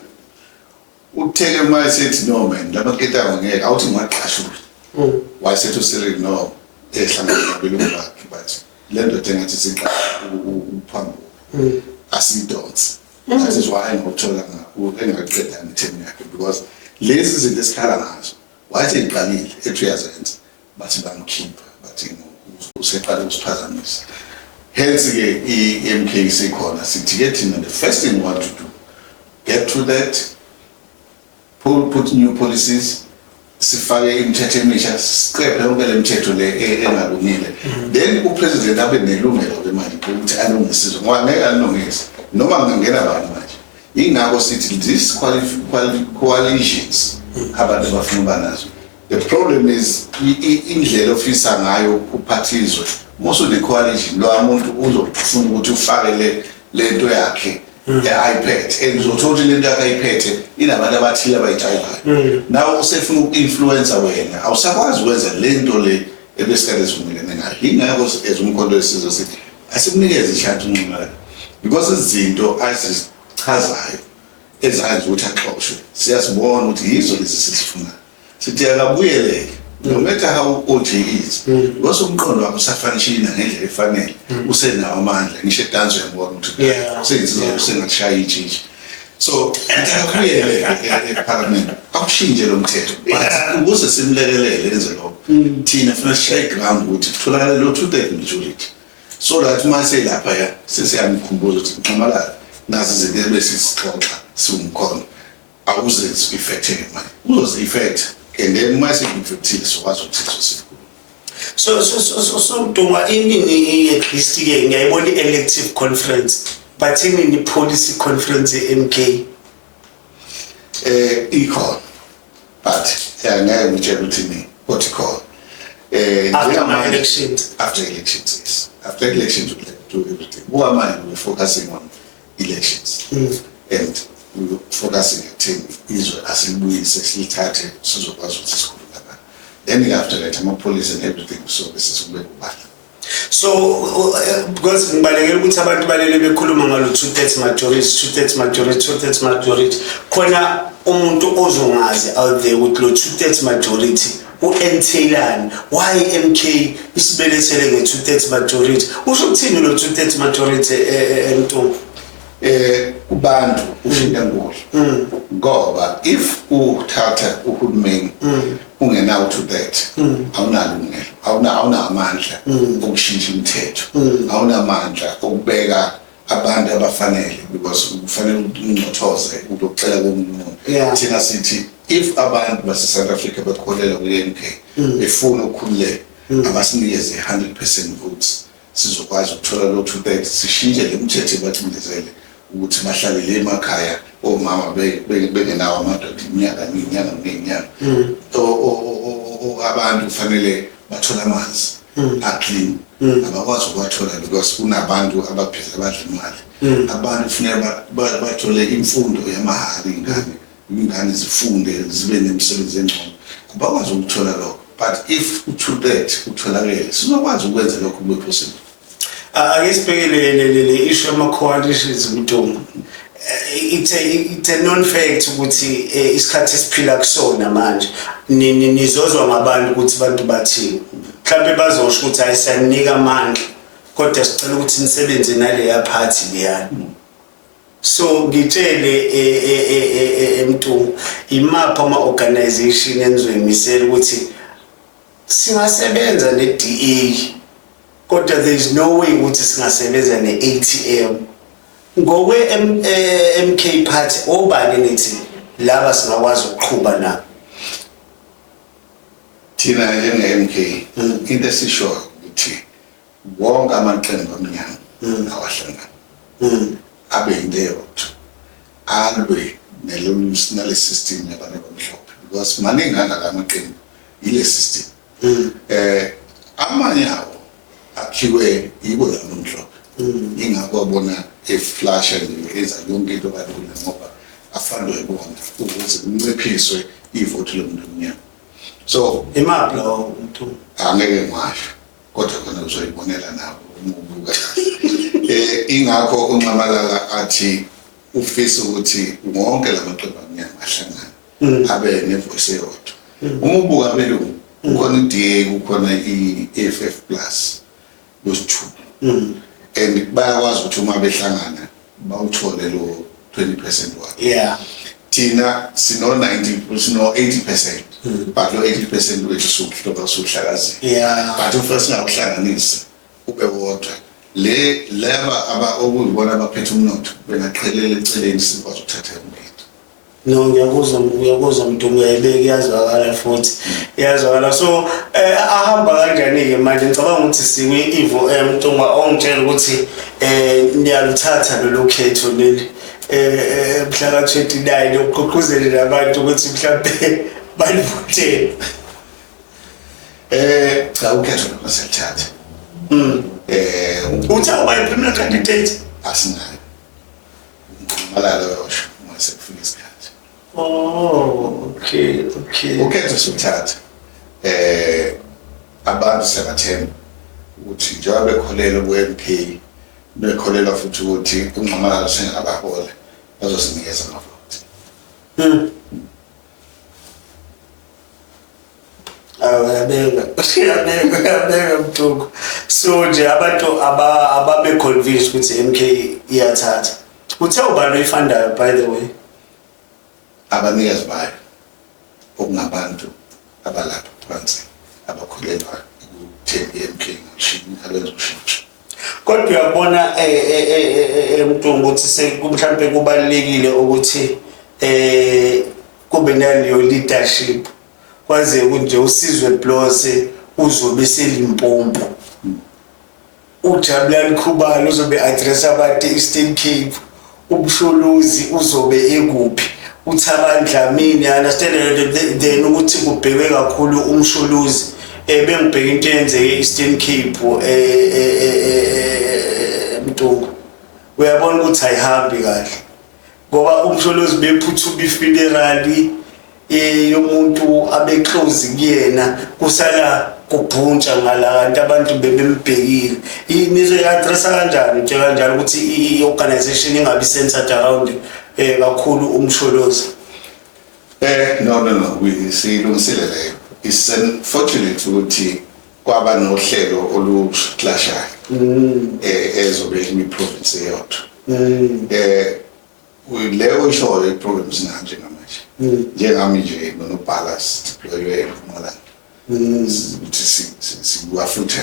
utheke mayesethi no man lamaketana ngeke awuthi ngaqashula wayesethi uSiril no ehlangana nabelungu bakhe but lento engathi siqa uphambo asidonse that is why ngothola engaqeda ngitheni yakhe because lezi zinto esikhala ngazo wathi iqalile ethu yazenza bathi bamkhipha bathi useqala ukusiphazamisa hence ke iMK sikhona sithi ke thina the first thing we want to do get to that put new policies sifake imithetho emisha siqephe yonke le mithetho le engalungile then upresident abe nelungelo lemali ukuthi alungisizwe ngoba ngeke alungise noma ngingena abantu manje ingakho sithi this coalitions abantu abafuna banazo the problem is indlela ofisa ngayo uphathizwe most of the coalition lo umuntu uzofuna ukuthi ufake lento yakhe iPad and uzothola lento yakhe ayiphethe inabantu abathile abayitshayelayo nawe usefuna uku-influencer wena awusakwazi ukwenza lento le ebesikade sivumelene ngayo ingakho ezumkhonto wesizwe sithi asimnikeze ichance uNcumalo because izinto azichazayo ezazi ukuthi axoshwe siyasibona ukuthi yizo lezi sisifunayo sithi akabuyeleke no matter how old he is because umqondo wakhe usafanishina ngendlela efanele usenawo amandla ngisho edansi uyambona ukuthi senzizo usengatshaya ijiji so akabuyeleke eParliament akushintshe lo mthetho but ukuze simlekelele enze lokho thina funa sishaye ground ukuthi kutholakala lo 2/3 majority so that mase lapha ya sesiyamkhumbuza ukuthi Nxumalala nazi izinto ebesisixoxa siwumkhono awuze effect manje uzoze effect and then mase effective so wazi ukuthi so Duma ini at ke ngiyayibona elective conference but ini policy conference eMK ikhona but ngeke ngitshela ukuthi ni what ikhona after elections yes after elections we do everything who am I we focusing on elections and focusing ekutheni izwe asilibuyise silithathe sizokwazi ukuthi sikhulume ngalo. Then after that amapholisa and everything so besizokube kubala. So because ngibalekela ukuthi abantu balele bekhuluma ngalo 2/3 majority 2/3 majority 2/3 majority khona umuntu ozongazi out there ukuthi lo 2/3 majority uenthailani why MK isibelethele nge 2/3 majority usho ukuthini lo 2/3 majority Mntungu kubantu ushinda ngolo ngoba if uthatha uhulumeni ungenawo to that awunalungelo awunamandla okushintsha imithetho awunamandla okubeka abantu abafanele because kufanele uncothoze ukucela komuntu thina sithi if abantu base South Africa bekholela ku-MK befuna ukukhululeka abasinikeze 100% votes sizokwazi ukuthola lo 2/3 sishintshe le mthetho ebathindezele ukuthi bahlalele emakhaya omama bengenawo amadoda iminyaka neminyaka abantu kufanele bathola amanzi aclean abakwazi ukuwathola because kunabantu abaphila badla imali abantu kufanele bathole imfundo yamahhala ingane zifunde zibe nemisebenzi engcono abakwazi ukuthola lokho but if u2/3 utholakele sizokwazi ukwenza lokho kube possible. Ake sibhekele le issue ama-coalitions Mntungu. It's a known fact ukuthi isikhathi esiphila kusona manje nizozwa ngabantu ukuthi abantu bathini mhlawumbe bazosho ukuthi ayisaninika amandla kodwa sicela ukuthi nisebenze naleya party leyana. So ngitshele Mntungu imapha ama-organization enizwemisela ukuthi singasebenza ne-DA kodwa there is no way ukuthi singasebenza ne-ATM ngokwe MK party obani nithi laba singakwazi ukuqhuba na thina njenge-MK into esisho ukuthi wonke amaqembu amnyama awahlangana abe yinto alwe nale system yabantu abamhlophe because maningi ngala maqembu ile system amanye awo akhiwe yibo labo mhlophe ingakubona eflasha nje eza yonke into kalula ngoba afandwe ibona ukuze kunciphiswe ivote lomuntu omnyama. So imaphi lawo Mntungu angeke ngisho kodwa khona uzoyibonela nabo umubuka ingakho uNxamalala athi ufisa ukuthi wonke lamaqembu amnyama ahlangana abe nevoice eyodwa umubuka belungu kukhona iDA kukhona iFF plus yosithu and bayakwazi ukuthi uma behlangana bawuthole lo 20% wakhe thina sino 90 sino 80% but lo 80% wethu sokuhloba sohlakazi but ufisa ngakuhlanganisa ube wodwa laba okuyibona abaphethe umnotho bengaqhelela eceleni sikwazi ukuthatha umlilo. No ngiyakuzwa Mntungu uyayibeka iyazwakala futhi iyazwakala so ahamba kanjani ke manje ngicabanga ukuthi siwe Ivo Mntungu ongitshela ukuthi niyaluthatha lolu khetho leli mhla ka-29 uqoqozele nabantu ukuthi mhlawumbe balivotele cha ukhetho lokusithatha uthi awuba yi-premier candidate asinayo Malala yosho mase kufika isikhathi. Okay. Ukhetho sithatha abantu sebathemba ukuthi njengoba bekholela ku-MK bekholela futhi ukuthi uNxamalala sengabahola bazosinikeza amavoti. Uyabeka Mntungu. So nje abantu ababe convinced ukuthi MK iyathatha. Uthe ubani oyifandayo by the way? Abanikazi bayo okungabantu abalapha phansi abakhulelwa ukuthemba MK ngishini abenza ushintsho. Kodwa uyabona Mntungu ukuthi mhlawumbe kubalekile ukuthi kube naleyo leadership kwaze kunje uSizwe Blose uzobe seLimpopo uJabulani Khubalo uzobe address abantu eEastern Cape uMsholozi uzobe ekuphi uThaba Dlamini understand then ukuthi kubhekwe kakhulu uMsholozi bengibheka into yenzeke eEastern Cape Mntungu uyabona ukuthi ayihambi kahle ngoba umsholozi bephuthuba ifuneral yomuntu abeclose kuyena kusala kubhuntsha ngala abantu bebembhekile imizwe ya-addressa kanjani nje kanjalo ukuthi i-organization ingabi centered around kakhulu umsholozi. No, we silungisile leyo. It's unfortunate ukuthi kwaba nohlelo oluclashayo ezobe imi-province eyodwa. Leyo ishoyo i-programs nanje ngamanje njengami nje nonobhala sideploywe eMpumalanga ukuthi siwafuthe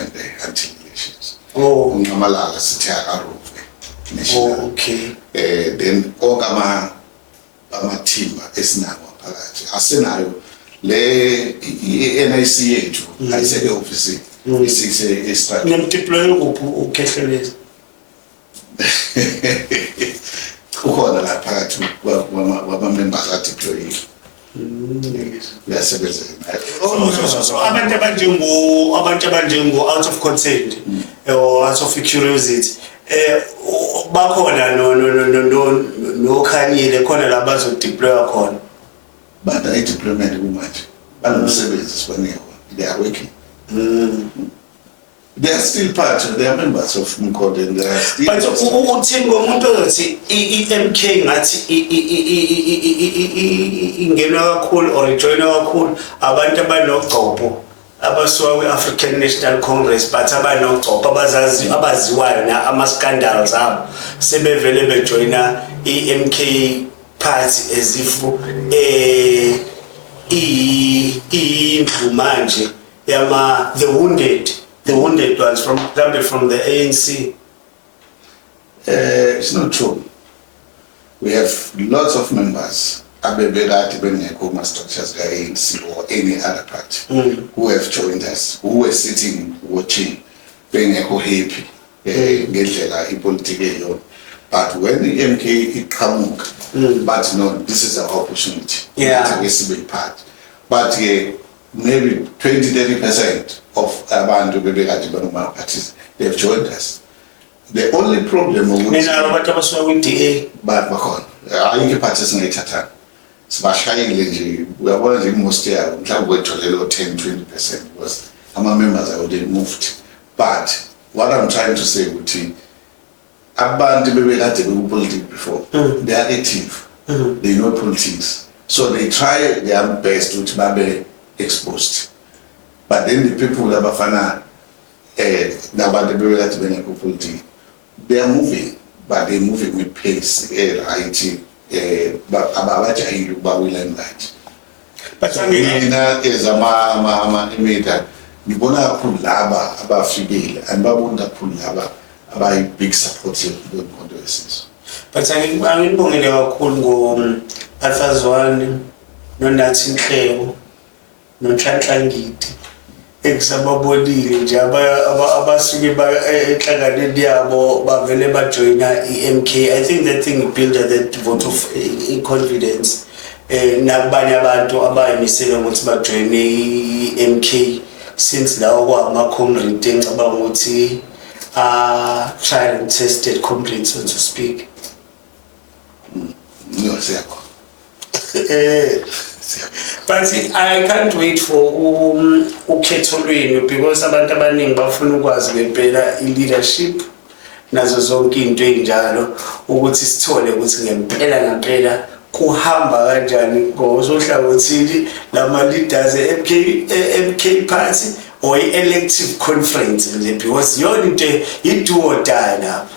until elections. Unqamalala sithe akaruve national. Then onke amathimba esinawo phakathi asenayo le NIC yethu ayiseke office isise extra nemdeploy kuphi ukhehlelezi ukhona la phakathi wama-members adeployed. Uyasebenza so abantu abanjengo out of consent or out of curiosity bakhona no khanyile khona la bazodeploya khona bada i-deployment kumanje banomsebenzi sibanika wona. They are working. They are still part of, they are members of Mkhonto and they are still. But uthini ngomuntu ozothi i-MK ngathi ingenwa kakhulu or ijoyinwa kakhulu abantu abanogqobo abasuka kwi-African National Congress but abanogqobo abaziwayo na ama-scandals abo sebevele bejoyina i-MK party as if indlu manje yama the wounded ones from the ANC. It's not true. We have lots of members abebekade bengekho kuma-structures ka-ANC or any other party who have joined us, who were sitting watching bengekho happy ngendlela ipolitiki eyona. But when the MK iqhamuka, but no, this is our opportunity. But maybe 20-30% of abantu bebekade banoma parties, they've joined us. The only problem ukuthi abantu abasuka kwi-DA bakhona ayikho party singayithathanga sibashayile nje uyabona nje most yabo mhlawumbe kwetholelo 10-20% because ama-members are already moved. But what I'm trying to say ukuthi abantu bebekade beku-politics before, they are active, they know politics, so they try their best ukuthi babe exposed. But then the people abafana nabantu bebekade bengekho politics, they are moving, but they're moving with pace, right? Ababajahili ubawela right. But mina as ama-imita ngibona kakhulu laba abafikile andibabona kakhulu laba abayi-big supportive kweMkhonto weSizwe. But angibongele kakhulu ngo-Alphazwane noNathi Nhleko noNhlanhla Ngidi ekusababonile nje abasuke enhlanganeni yabo bavele bajoyina i-MK. I think that thing built that vote of confidence nabanye abantu abayimisele ukuthi bajoyine i-MK since lawo kwama-comrade engicabanga ukuthi tried and tested complete, so to speak. No, siyakho. But I can't wait for ukhetho lwenu because abantu abaningi bafuna ukwazi ngempela i-leadership nazo zonke into enjalo ukuthi sithole ukuthi ngempela kuhamba kanjani ngosohlangothini lama-leaders MK party or elective conference because yona into i-do or die lapho.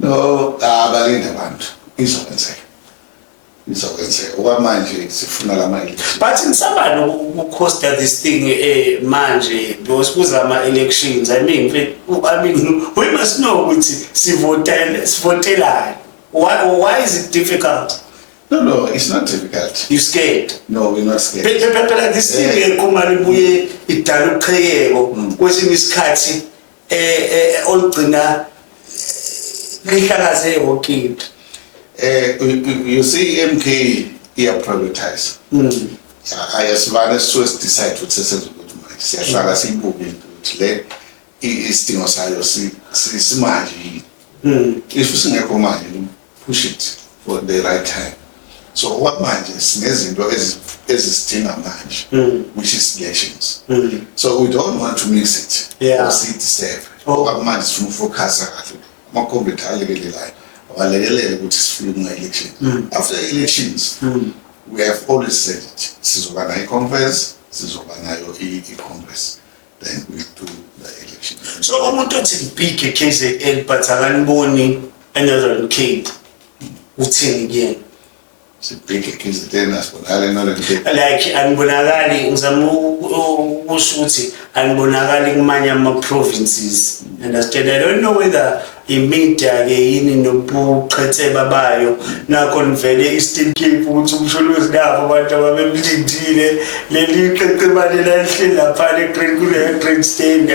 No, abalinde abantu izokwenzeka. Okwamanje sifuna lama-election. But ngisaba ukuhosta this thing manje because kuzama elections. I mean we must know ukuthi sivotelani. Why is it difficult? No, it's not difficult. You scared? No, we're not scared. Phela this thing kumali buye idala uqhekeko kwesinye isikhathi olugcina lihlakaze yonke into. You see MK here prioritize. Ayasivana so decide ukuthi sesenzokuthi manje siyahlala siyibuke ukuthi le isidingo sayo simanje. If singekho manje push it for the right time. So okwamanje sinezinto ezisidinga manje, which is elections. So we don't want to mix it. Yeah. Or see disturb. Okwamanje sifuna ukufocus kahle. Ama-combat alekelelayo. Awalekelele ukuthi sifike kuma-election. After elections, we have always said it. Sizoba nayo i-conference, sizoba nayo i-congress. Then we do the election. So umuntu othi libhige KZN but akaniboni eNorthern Cape uthini kuyena? Sibheke KZN asibonakale Northern Cape. Like anibonakali ngizama ukusho ukuthi anibonakali kumanye ama-provinces. Understand? I don't know whether i-media ke yini nobuqhetseba bayo nakho nivele Eastern Cape ukuthi umsholozi lapho abantu ababemlindile leli qeqebane lahleli lapha le-Great Stand.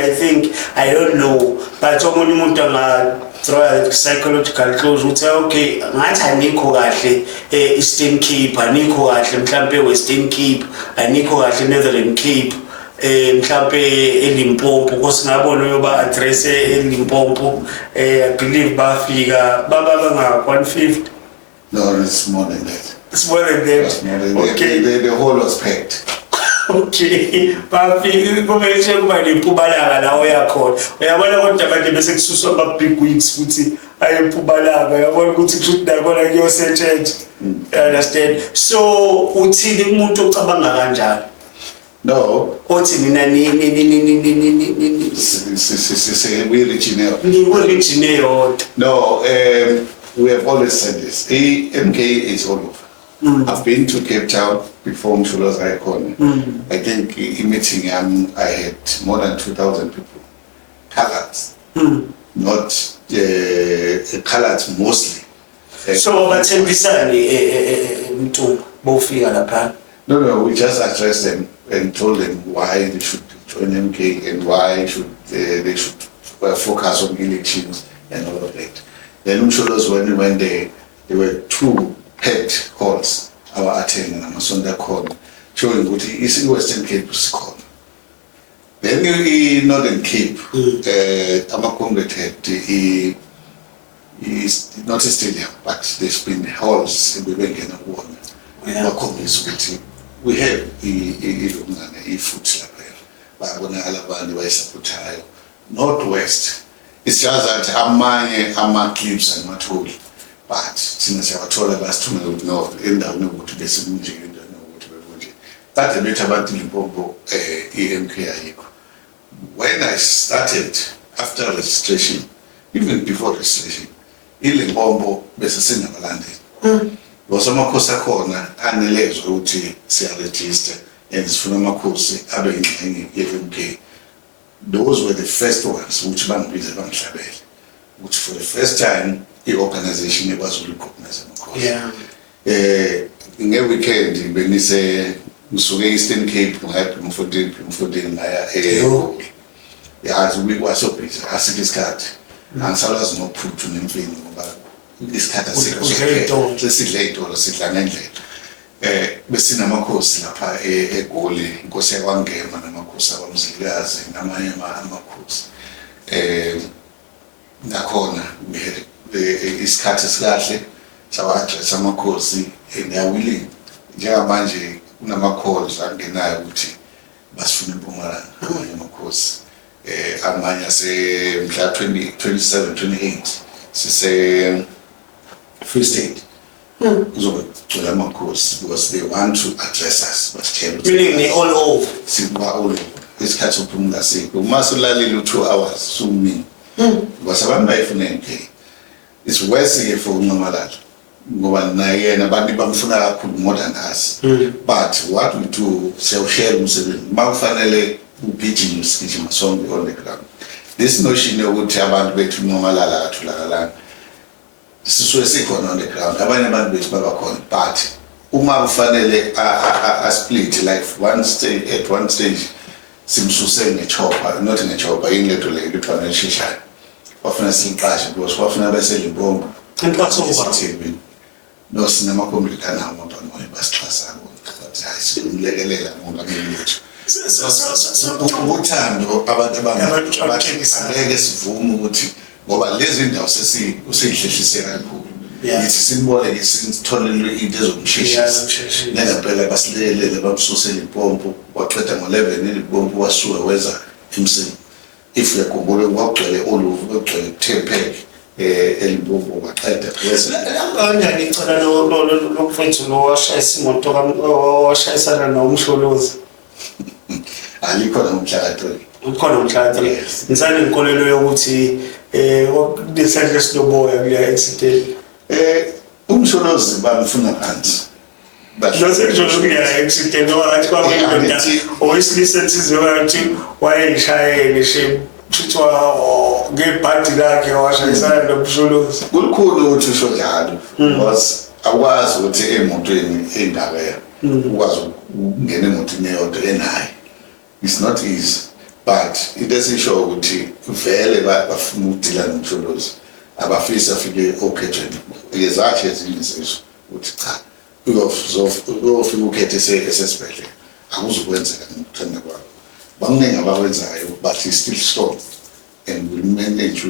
I don't know, but omunye umuntu throw a psychological close ukuthi okay ngathi anikho kahle Eastern Cape, anikho kahle mhlambe Western Cape, anikho kahle Northern Cape, mhlambe eLimpopo because ngabona yoba address eLimpopo I believe bafika baba nga 150. No, it's more than that. It's more than that. It's more than Okay. that. The whole was packed. Okay, bafika kumele kuba neMpumalanga la oyakhona. Uyabona kodwa manje bese kususwa ama-big wigs futhi ayeMpumalanga. Uyabona ukuthi kushuthi nakhona kuyosetshenzwa. Understand? So uthini umuntu ocabanga kanjalo? No. Othi mina We original. ni-origine yodwa. No, we have always said this. MK is all over. I've been to Cape Town before Msholo's Icon. I think in meeting I had more than 2,000 people. Colours. Not colours mostly. So bathembisani mntu bofika lapha. No, we just addressed them and told them why they should join MK and why they should focus on elections and all of that. Then Msholo's when there were two packed halls, our attend and Amasonda corner, showing what is in Western Cape corner. Then in Northern Cape, Amakombe had is not a stadium, but there's been halls in the Wengen and one. We have a foot lapel, Northwest. It's just that Ama clips and Matoli. But since I told us to know, end up know what to get some music and don't know what to be. That's a bit about Limpopo EMK. When I started after registration, even before registration, in Limpopo, there's a cinema landing. Was a Makosa corner and the legs route, say register, and it's from Makosi, other in EMK. Those were the first ones which Bank Bank Shabel, which for the first time, the organization was recognized. Yeah. In a weekend, when you say, Eastern Cape, we had Mfodin, yeah, we were so busy, as it is cut. And Salas no put to them, but this cut as it late or sit and besina amakhosi lapha eGoli inkosi yakwangema namakhosi abamzilikazi namanye amakhosi nakhona isikhathi esikahle sawa-address amakhosi and they are willing njengamanje kunama-calls angenayo ukuthi basifuna eMpumalanga amanye amakhosi amanye mhla 27 28 sise Free State. Uzogcwala amakhosi because they want to address us but Meaning they all over. Siba all over. Isikhathi sokuphumula sikho uma sulalile 2 hours sumi because abantu bayifuna MK. It's worse for uNomalala ngoba naye abantu bamfuna kakhulu more than us. But what we do share umsebenzi makufanele ugijima sigijima sonke on the ground. This notion yokuthi abantu bethu uNomalala atholakala sisuke sikhona on the ground abanye abantu bethu babakhona but uma kufanele a split like at one stage simsuse ngechopper not ngechopper inletho le lithwana eshishana bafuna siqashe because bafuna bese limbombo Entwasova no sinama-computer nawo abantu basixhasa but ayisilekelela ngokungameli wethu uthando abantu angeke sivume ukuthi ngoba lezi ndawo useyihlehlise kakhulu Yeah. Yithi sibone ke sitholele into ezomsheshisa. Nengempela basilelele bamsusela impompo waqeda ngo11 ilipompo wasuka weza emsini. If uyakhumbula kwagcwele oluvu kwagcwele Thempeke elibombo waqeda weza. Kanjani icala lokufethu lo washayisa imoto washayisana nomsholozi? Alikho namhla ka3. Ukhona umhla ka3. Ngisane inkolelo yokuthi lesandla sinoboya kuya accident. Umsholozi bamfuna phansi. Kuya accident wathi kwawena owesilisa sizokwathi wayeshayele shame thithwa ngebhadi lakhe washayisana nomsholozi. Kulikhulu ukuthi usho njalo because akwazi ukuthi emotweni endabela ukwazi ukungena emotweni eyodwa enayo. It's not easy, but it doesn't show ukuthi vele bafuna ukudila nomsholozi abafisa afike okhethweni. Yezakhe ezinye izizwe ukuthi cha uyofika ukhethe esesibhedlela akuzukwenzeka ngokuthanda kwabo. Bakuningi abakwenzayo but he's still strong and will manage to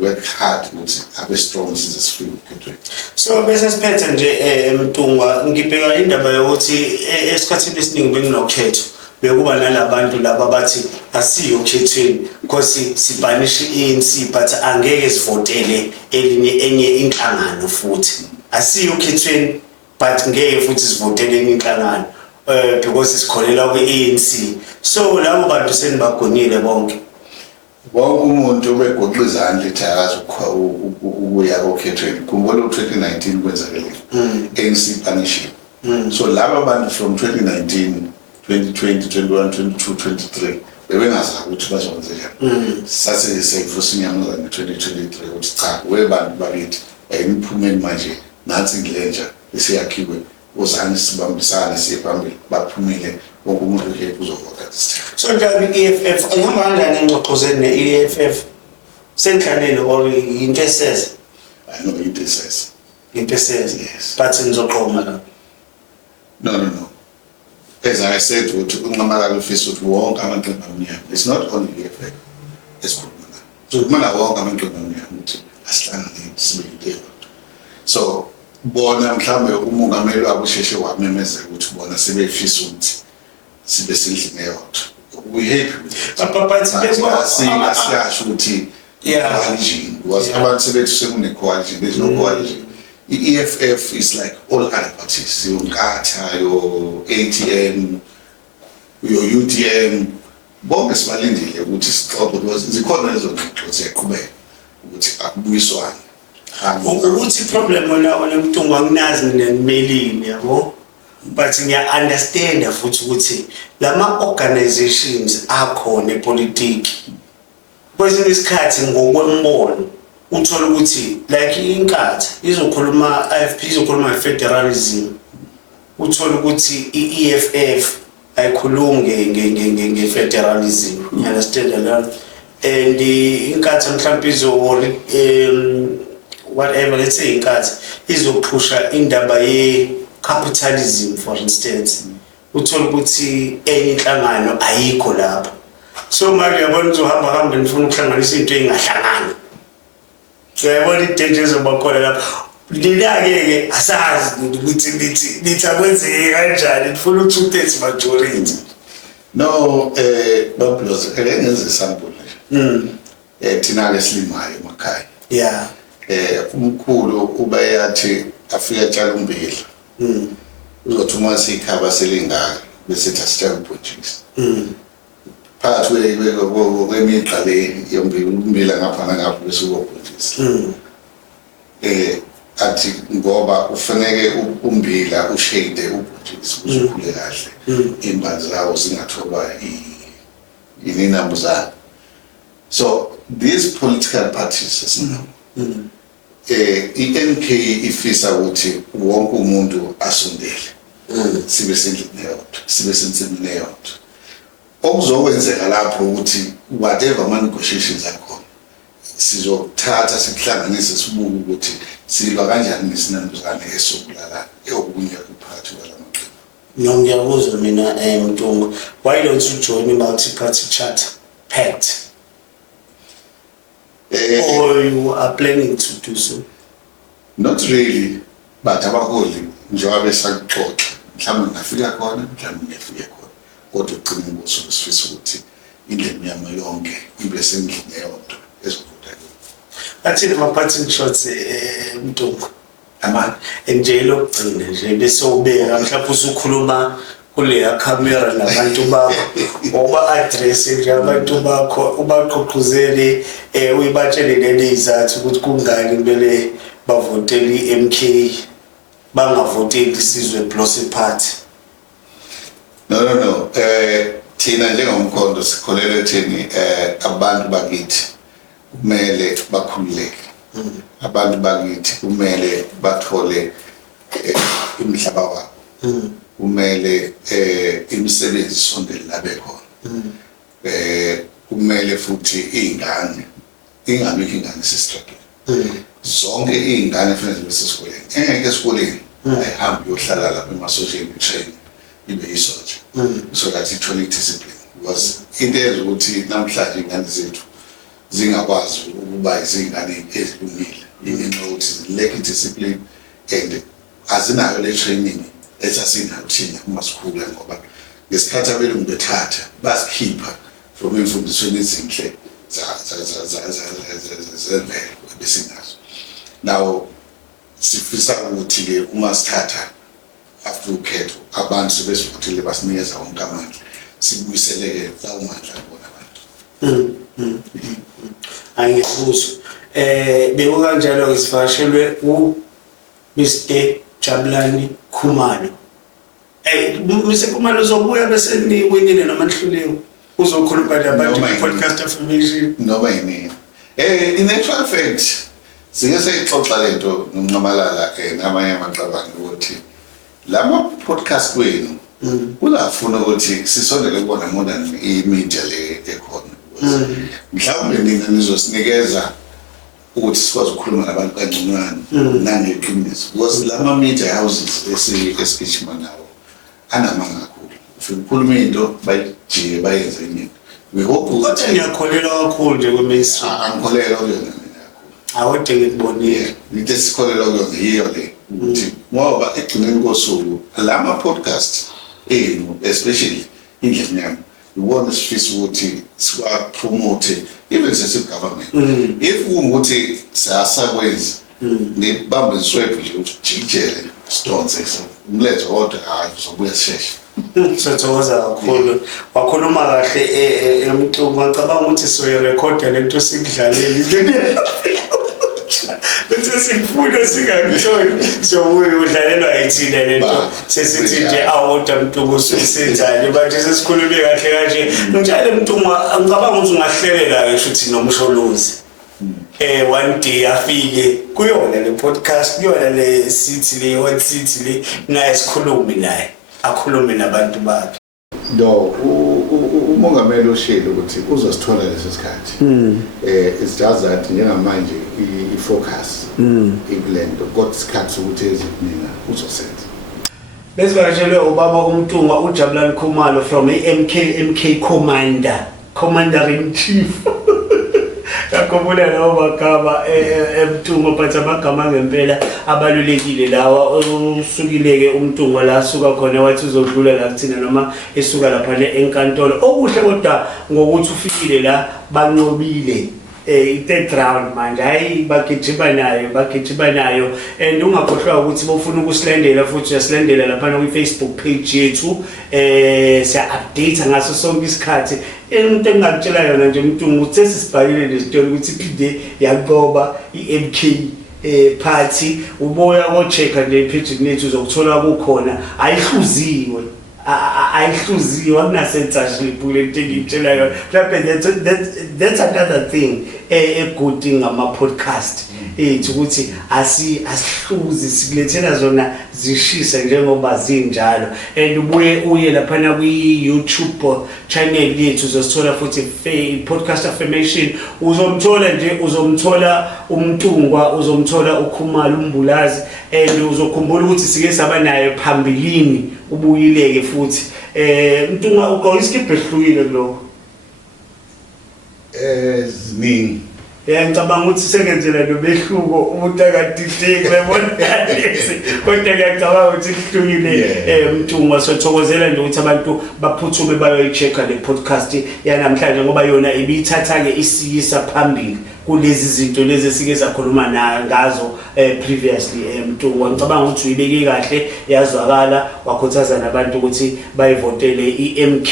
work hard ukuthi abe strong size sifike okhethweni. So bese siphethe nje Mtungwa ngibheka indaba yokuthi esikhathini esiningi benginokhetho bekuba nalabantu laba bathi asiyo okhethweni because sibanisha iNC but angeke sivotele enye inhlangano futhi. Asiyo okhethweni but ngeke futhi sivotele inhlangano because sikholela kweANC. So labo bantu senibagonile bonke. Wonke umuntu begoqa izandla ithakaza ukuya okhethweni. Khumbula u2019 kwenzakele ANC punishing. So laba bantu from 2019 2020, 21, 22, 23 bebengazi ukuthi bazokwenza njani. Sase sekuvusinyanga ngo2023 ukuthi cha webantu bakithi ayiniphumeli manje nathi ngilenja esiyakhiwe uzani sibambisana siphambili baphumile wonke umuntu uhepe uzovota this. So njalo iEFF ngihamba kanjani engxoxozeni neEFF senhlalele or into esese? I know into esese. Into esese. Yes. But nizoqoma la. No. As I said, ungamalala ufisa ukuthi wonke amaqembu amnyama. It's not only EFF. Esikhuluma. So kumele wonke amaqembu amnyama ukuthi asihlangane sibeke. So bona mhlambe umongameli abusheshe wamemezela ukuthi bona sebefisa ukuthi sibe sendlini eyodwa. We happy with that. But asiyasho ukuthi coalition was abantu sebethu sekune coalition. There's no coalition. The EFF is like all other parties. Your Nkatha, your ATM, your UTM. Bonke sibalindile ukuthi sixoxe because zikhona lezo ngxoxo ziyaqhubeka ukuthi akubuyiswane. Ukuthi problem wona Mtungwa anginazi nemelini yabo. But ngiya understand futhi ukuthi lama organizations akhona epolitiki. Kwesinye isikhathi ngokwembono uthola ukuthi like iNkatha izokhuluma IFP izokhuluma federalism. Uthola ukuthi iEFF ayikhulunge ngefederalism. You understand that? And iNkatha mhlawumbe whatever, let's say iNkatha izophusha indaba ye-capitalism for instance. Uthola ukuthi enye inhlangano ayikho lapho. So manje yabona uzohamba nifuna ukuhlanganisa into engahlangani. Uyabona idanger ezobakhona lapho. Lilake asazi ukuthi lithi akwenzeke kanjani nifuna u2/3 majority. No, bablozi ngenze isample nje. Thina ke silimayo emakhaya. Yeah. Umkhulu uba yathi afika tshala umbila. Uzothi uma sikhaba selingaka bese thasitshala ubhontshisi. Phakathi kwemigqa le yombila ngapha nangapha bese ubhontshisi. Athi ngoba ufanele umbila ushade ubhontshisi uzokhule kahle. Imbanzi zawo zingathoba ininambuzane. So these political parties iNK ifisa ukuthi wonke umuntu asondele sibe sendlini eyodwa sibe sensimini eyodwa. Okuzokwenzeka lapho ukuthi whatever ama negotiations akhona sizothatha sikuhlanganise sibuke ukuthi silwa kanjani nesinambuzane esokubulala okunye kuphakathi kwalamaqembu. Ngiyabuza mina Mtungwa, why don't you join multi-party charter pact? Or you are planning to do so? not really, but abaholi njengoba besaxoxa mhlawumbe ngafika khona mhlawumbe ngefike khona kodwa ugcina ngosuku sifisa ukuthi indlela yami yonke ibe sendlini eyodwa ezovuta athini ama-parting shots Mtungu amani nje lokugcina nje bese ubeka mhlawumbe usukhuluma kuleya camera nabantu bakho oba-address nje abantu bakho ubaqoquzele uyibatshele nelizathu ukuthi kungani kumele bavotele i-MK bangavoteli isizwe Blosse Party. No. Thina njengomkhondo sikholelwa ekutheni abantu bakithi kumele bakhululeke. Abantu bakithi kumele bathole umhlaba wabo. Kumele imisebenzi isondele la bekhona. Kumele futhi ingane ingabikho ingane sistruggle. Zonke iy'ngane kufanele zibe sesikoleni. Engeke esikoleni ayihambe yohlala lapha ema-social training ibe yisotsha. So that ithole i-discipline. Because into eyenza ukuthi namhlanje iy'ngane zethu zingakwazi ukuba izingane ezilungile. Ingenxa yokuthi zilekhe i-discipline and azinayo le training esasinayo thina uma sikhula ngoba ngesikhathi abelungu bethatha basikhipha from imfundisweni ezinhle zemvelo besinazo. Now sifisa ukuthi-ke uma sithatha after ukhetho abantu sebesivuthile basinikeza wonke amandla sibuyiseleke lawo mandla kubona abantu. Angikuzwa bekukanjalo-ke sivakashelwe u-Mr. Jabulani Khumalo. Mr. Khumalo uzobuya bese niwinile noma nihlulile uzokhuluma nabantu podcast affirmation noma yini. In actual fact sike seyixoxa lento noMnqamalala namanye amaqabane ukuthi lama podcast wenu uzafuna ukuthi sisondele kubona more than i-media le ekhona. Mhlawumbe nina nizosinikeza ukuthi sikwazi ukukhuluma nabantu kancane nangeqiniso because lama media houses esigijima nawo anamanga kakhulu. Ufike ukhuluma into bayijiye bayenze into. We hope ukuthi ngiyakholelwa kakhulu nje kwe-mainstream. Angikholelwa kuyona. Awode ngikubonile into esikholelwa kuyona yiyo le ukuthi ngoba egcineni kosuku lama podcast especially indlela yami iwona sifisa ukuthi siwa-promote even sesi-government. If kungukuthi siyasakwenza nibambe iswebhu nje ujikijele sidonse umletho wodwa hayi uzobuya sisheshe. Siyathokoza kakhulu wakhuluma kahle Mtungu ngicabanga ukuthi siyoyirekhoda lento esikudlaleli bese sikufuna singakutshoni sobuye udlalelwa yithina lento sesithi nje awuda Mtungu usenzani manje sesikhulume kahle kanje njalo Mtungu ngicabanga ukuthi ungahlelela ngisho uthi nomsholozi one day afike kuyona le podcast kuyona le city le one city le naye sikhulume naye akhulume nabantu bakhe. No, umongameli ushilo ukuthi uzosithola leso sikhathi. It's just that njengamanje i-focus ikulento kodwa isikhathi ukuthi ezinina uzosenza. Besivakashelwe ubaba uMtunga uJabulani Khumalo from MK Commander in Chief. Yakubona lawo magama eMtunga but amagama ngempela abalulekile lawa usukileke uMtunga la asuka khona wathi uzodlula la kuthina noma esuka lapha enkantolo okuhle kodwa ngokuthi ufikile la banqobile i-third round manje hayi bagijima nayo and ungakhohlwa ukuthi bofuna ukusilandela futhi uyasilandela lapha kwi-Facebook page yethu siya-update ngaso sonke isikhathi. Into engakutshela yona nje Mtungu ukuthi sesibhalile lesitolo ukuthi iphinde yaqoba i-MK party uboya ko-check-a nje page lethu uzokuthola kukhona ayihluziwe akunasensorship kule nto engiyitshela yona. Mhlawumbe that's another thing good ngama-podcast ethu ukuthi asihluzi sikulethela zona zishisa njengoba zinjalo and ubuye uye laphana kwi-YouTube channel yethu uzosithola futhi podcast affirmation uzomthola uMtungwa uzomthola uKhumalo uMbulazi and uzokhumbula ukuthi sike saba naye phambilini ubuyileke futhi Mtunga ugqoka isikibha ehlukile lokho ziningi ngicabanga ukuthi sekenzela nomehluko umuntu akadideki bebona lezi kodwa ngiyacabanga ukuthi kuhlukile Mthungu sothokozela nje ukuthi abantu baphuthume bayoyichecka le podcast yanamhlanje ngoba yona ibithatha ke isiyisa phambili kulezi zinto lezi esike sakhuluma ngazo previously Mthungu ngicabanga ukuthi uyibeke kahle yazwakala wakhuthaza nabantu ukuthi bayivotele iMK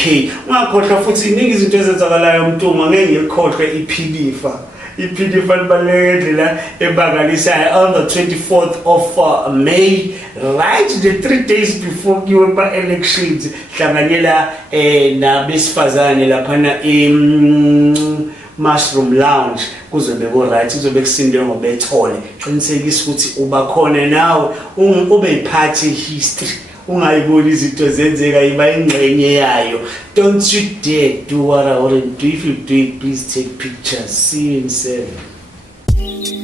ungakhohlwa futhi iningi izinto ezenzakalayo Mthungu ngeke ngikhohlwe iphilifa libaluleke la ebangalisayo on the 24th of May right the 3 days before kuyoba elections hlanganyela nabesifazane laphana Mushroom Lounge kuzobe ku right kuzobe kusindwe ngobethole qinisekisa ukuthi uba khona nawe ube iphathi history ungayiboni izinto zenzeka iba ingcenye yayo don't you dare do what I wouldn't do if you do it please take pictures see you in 7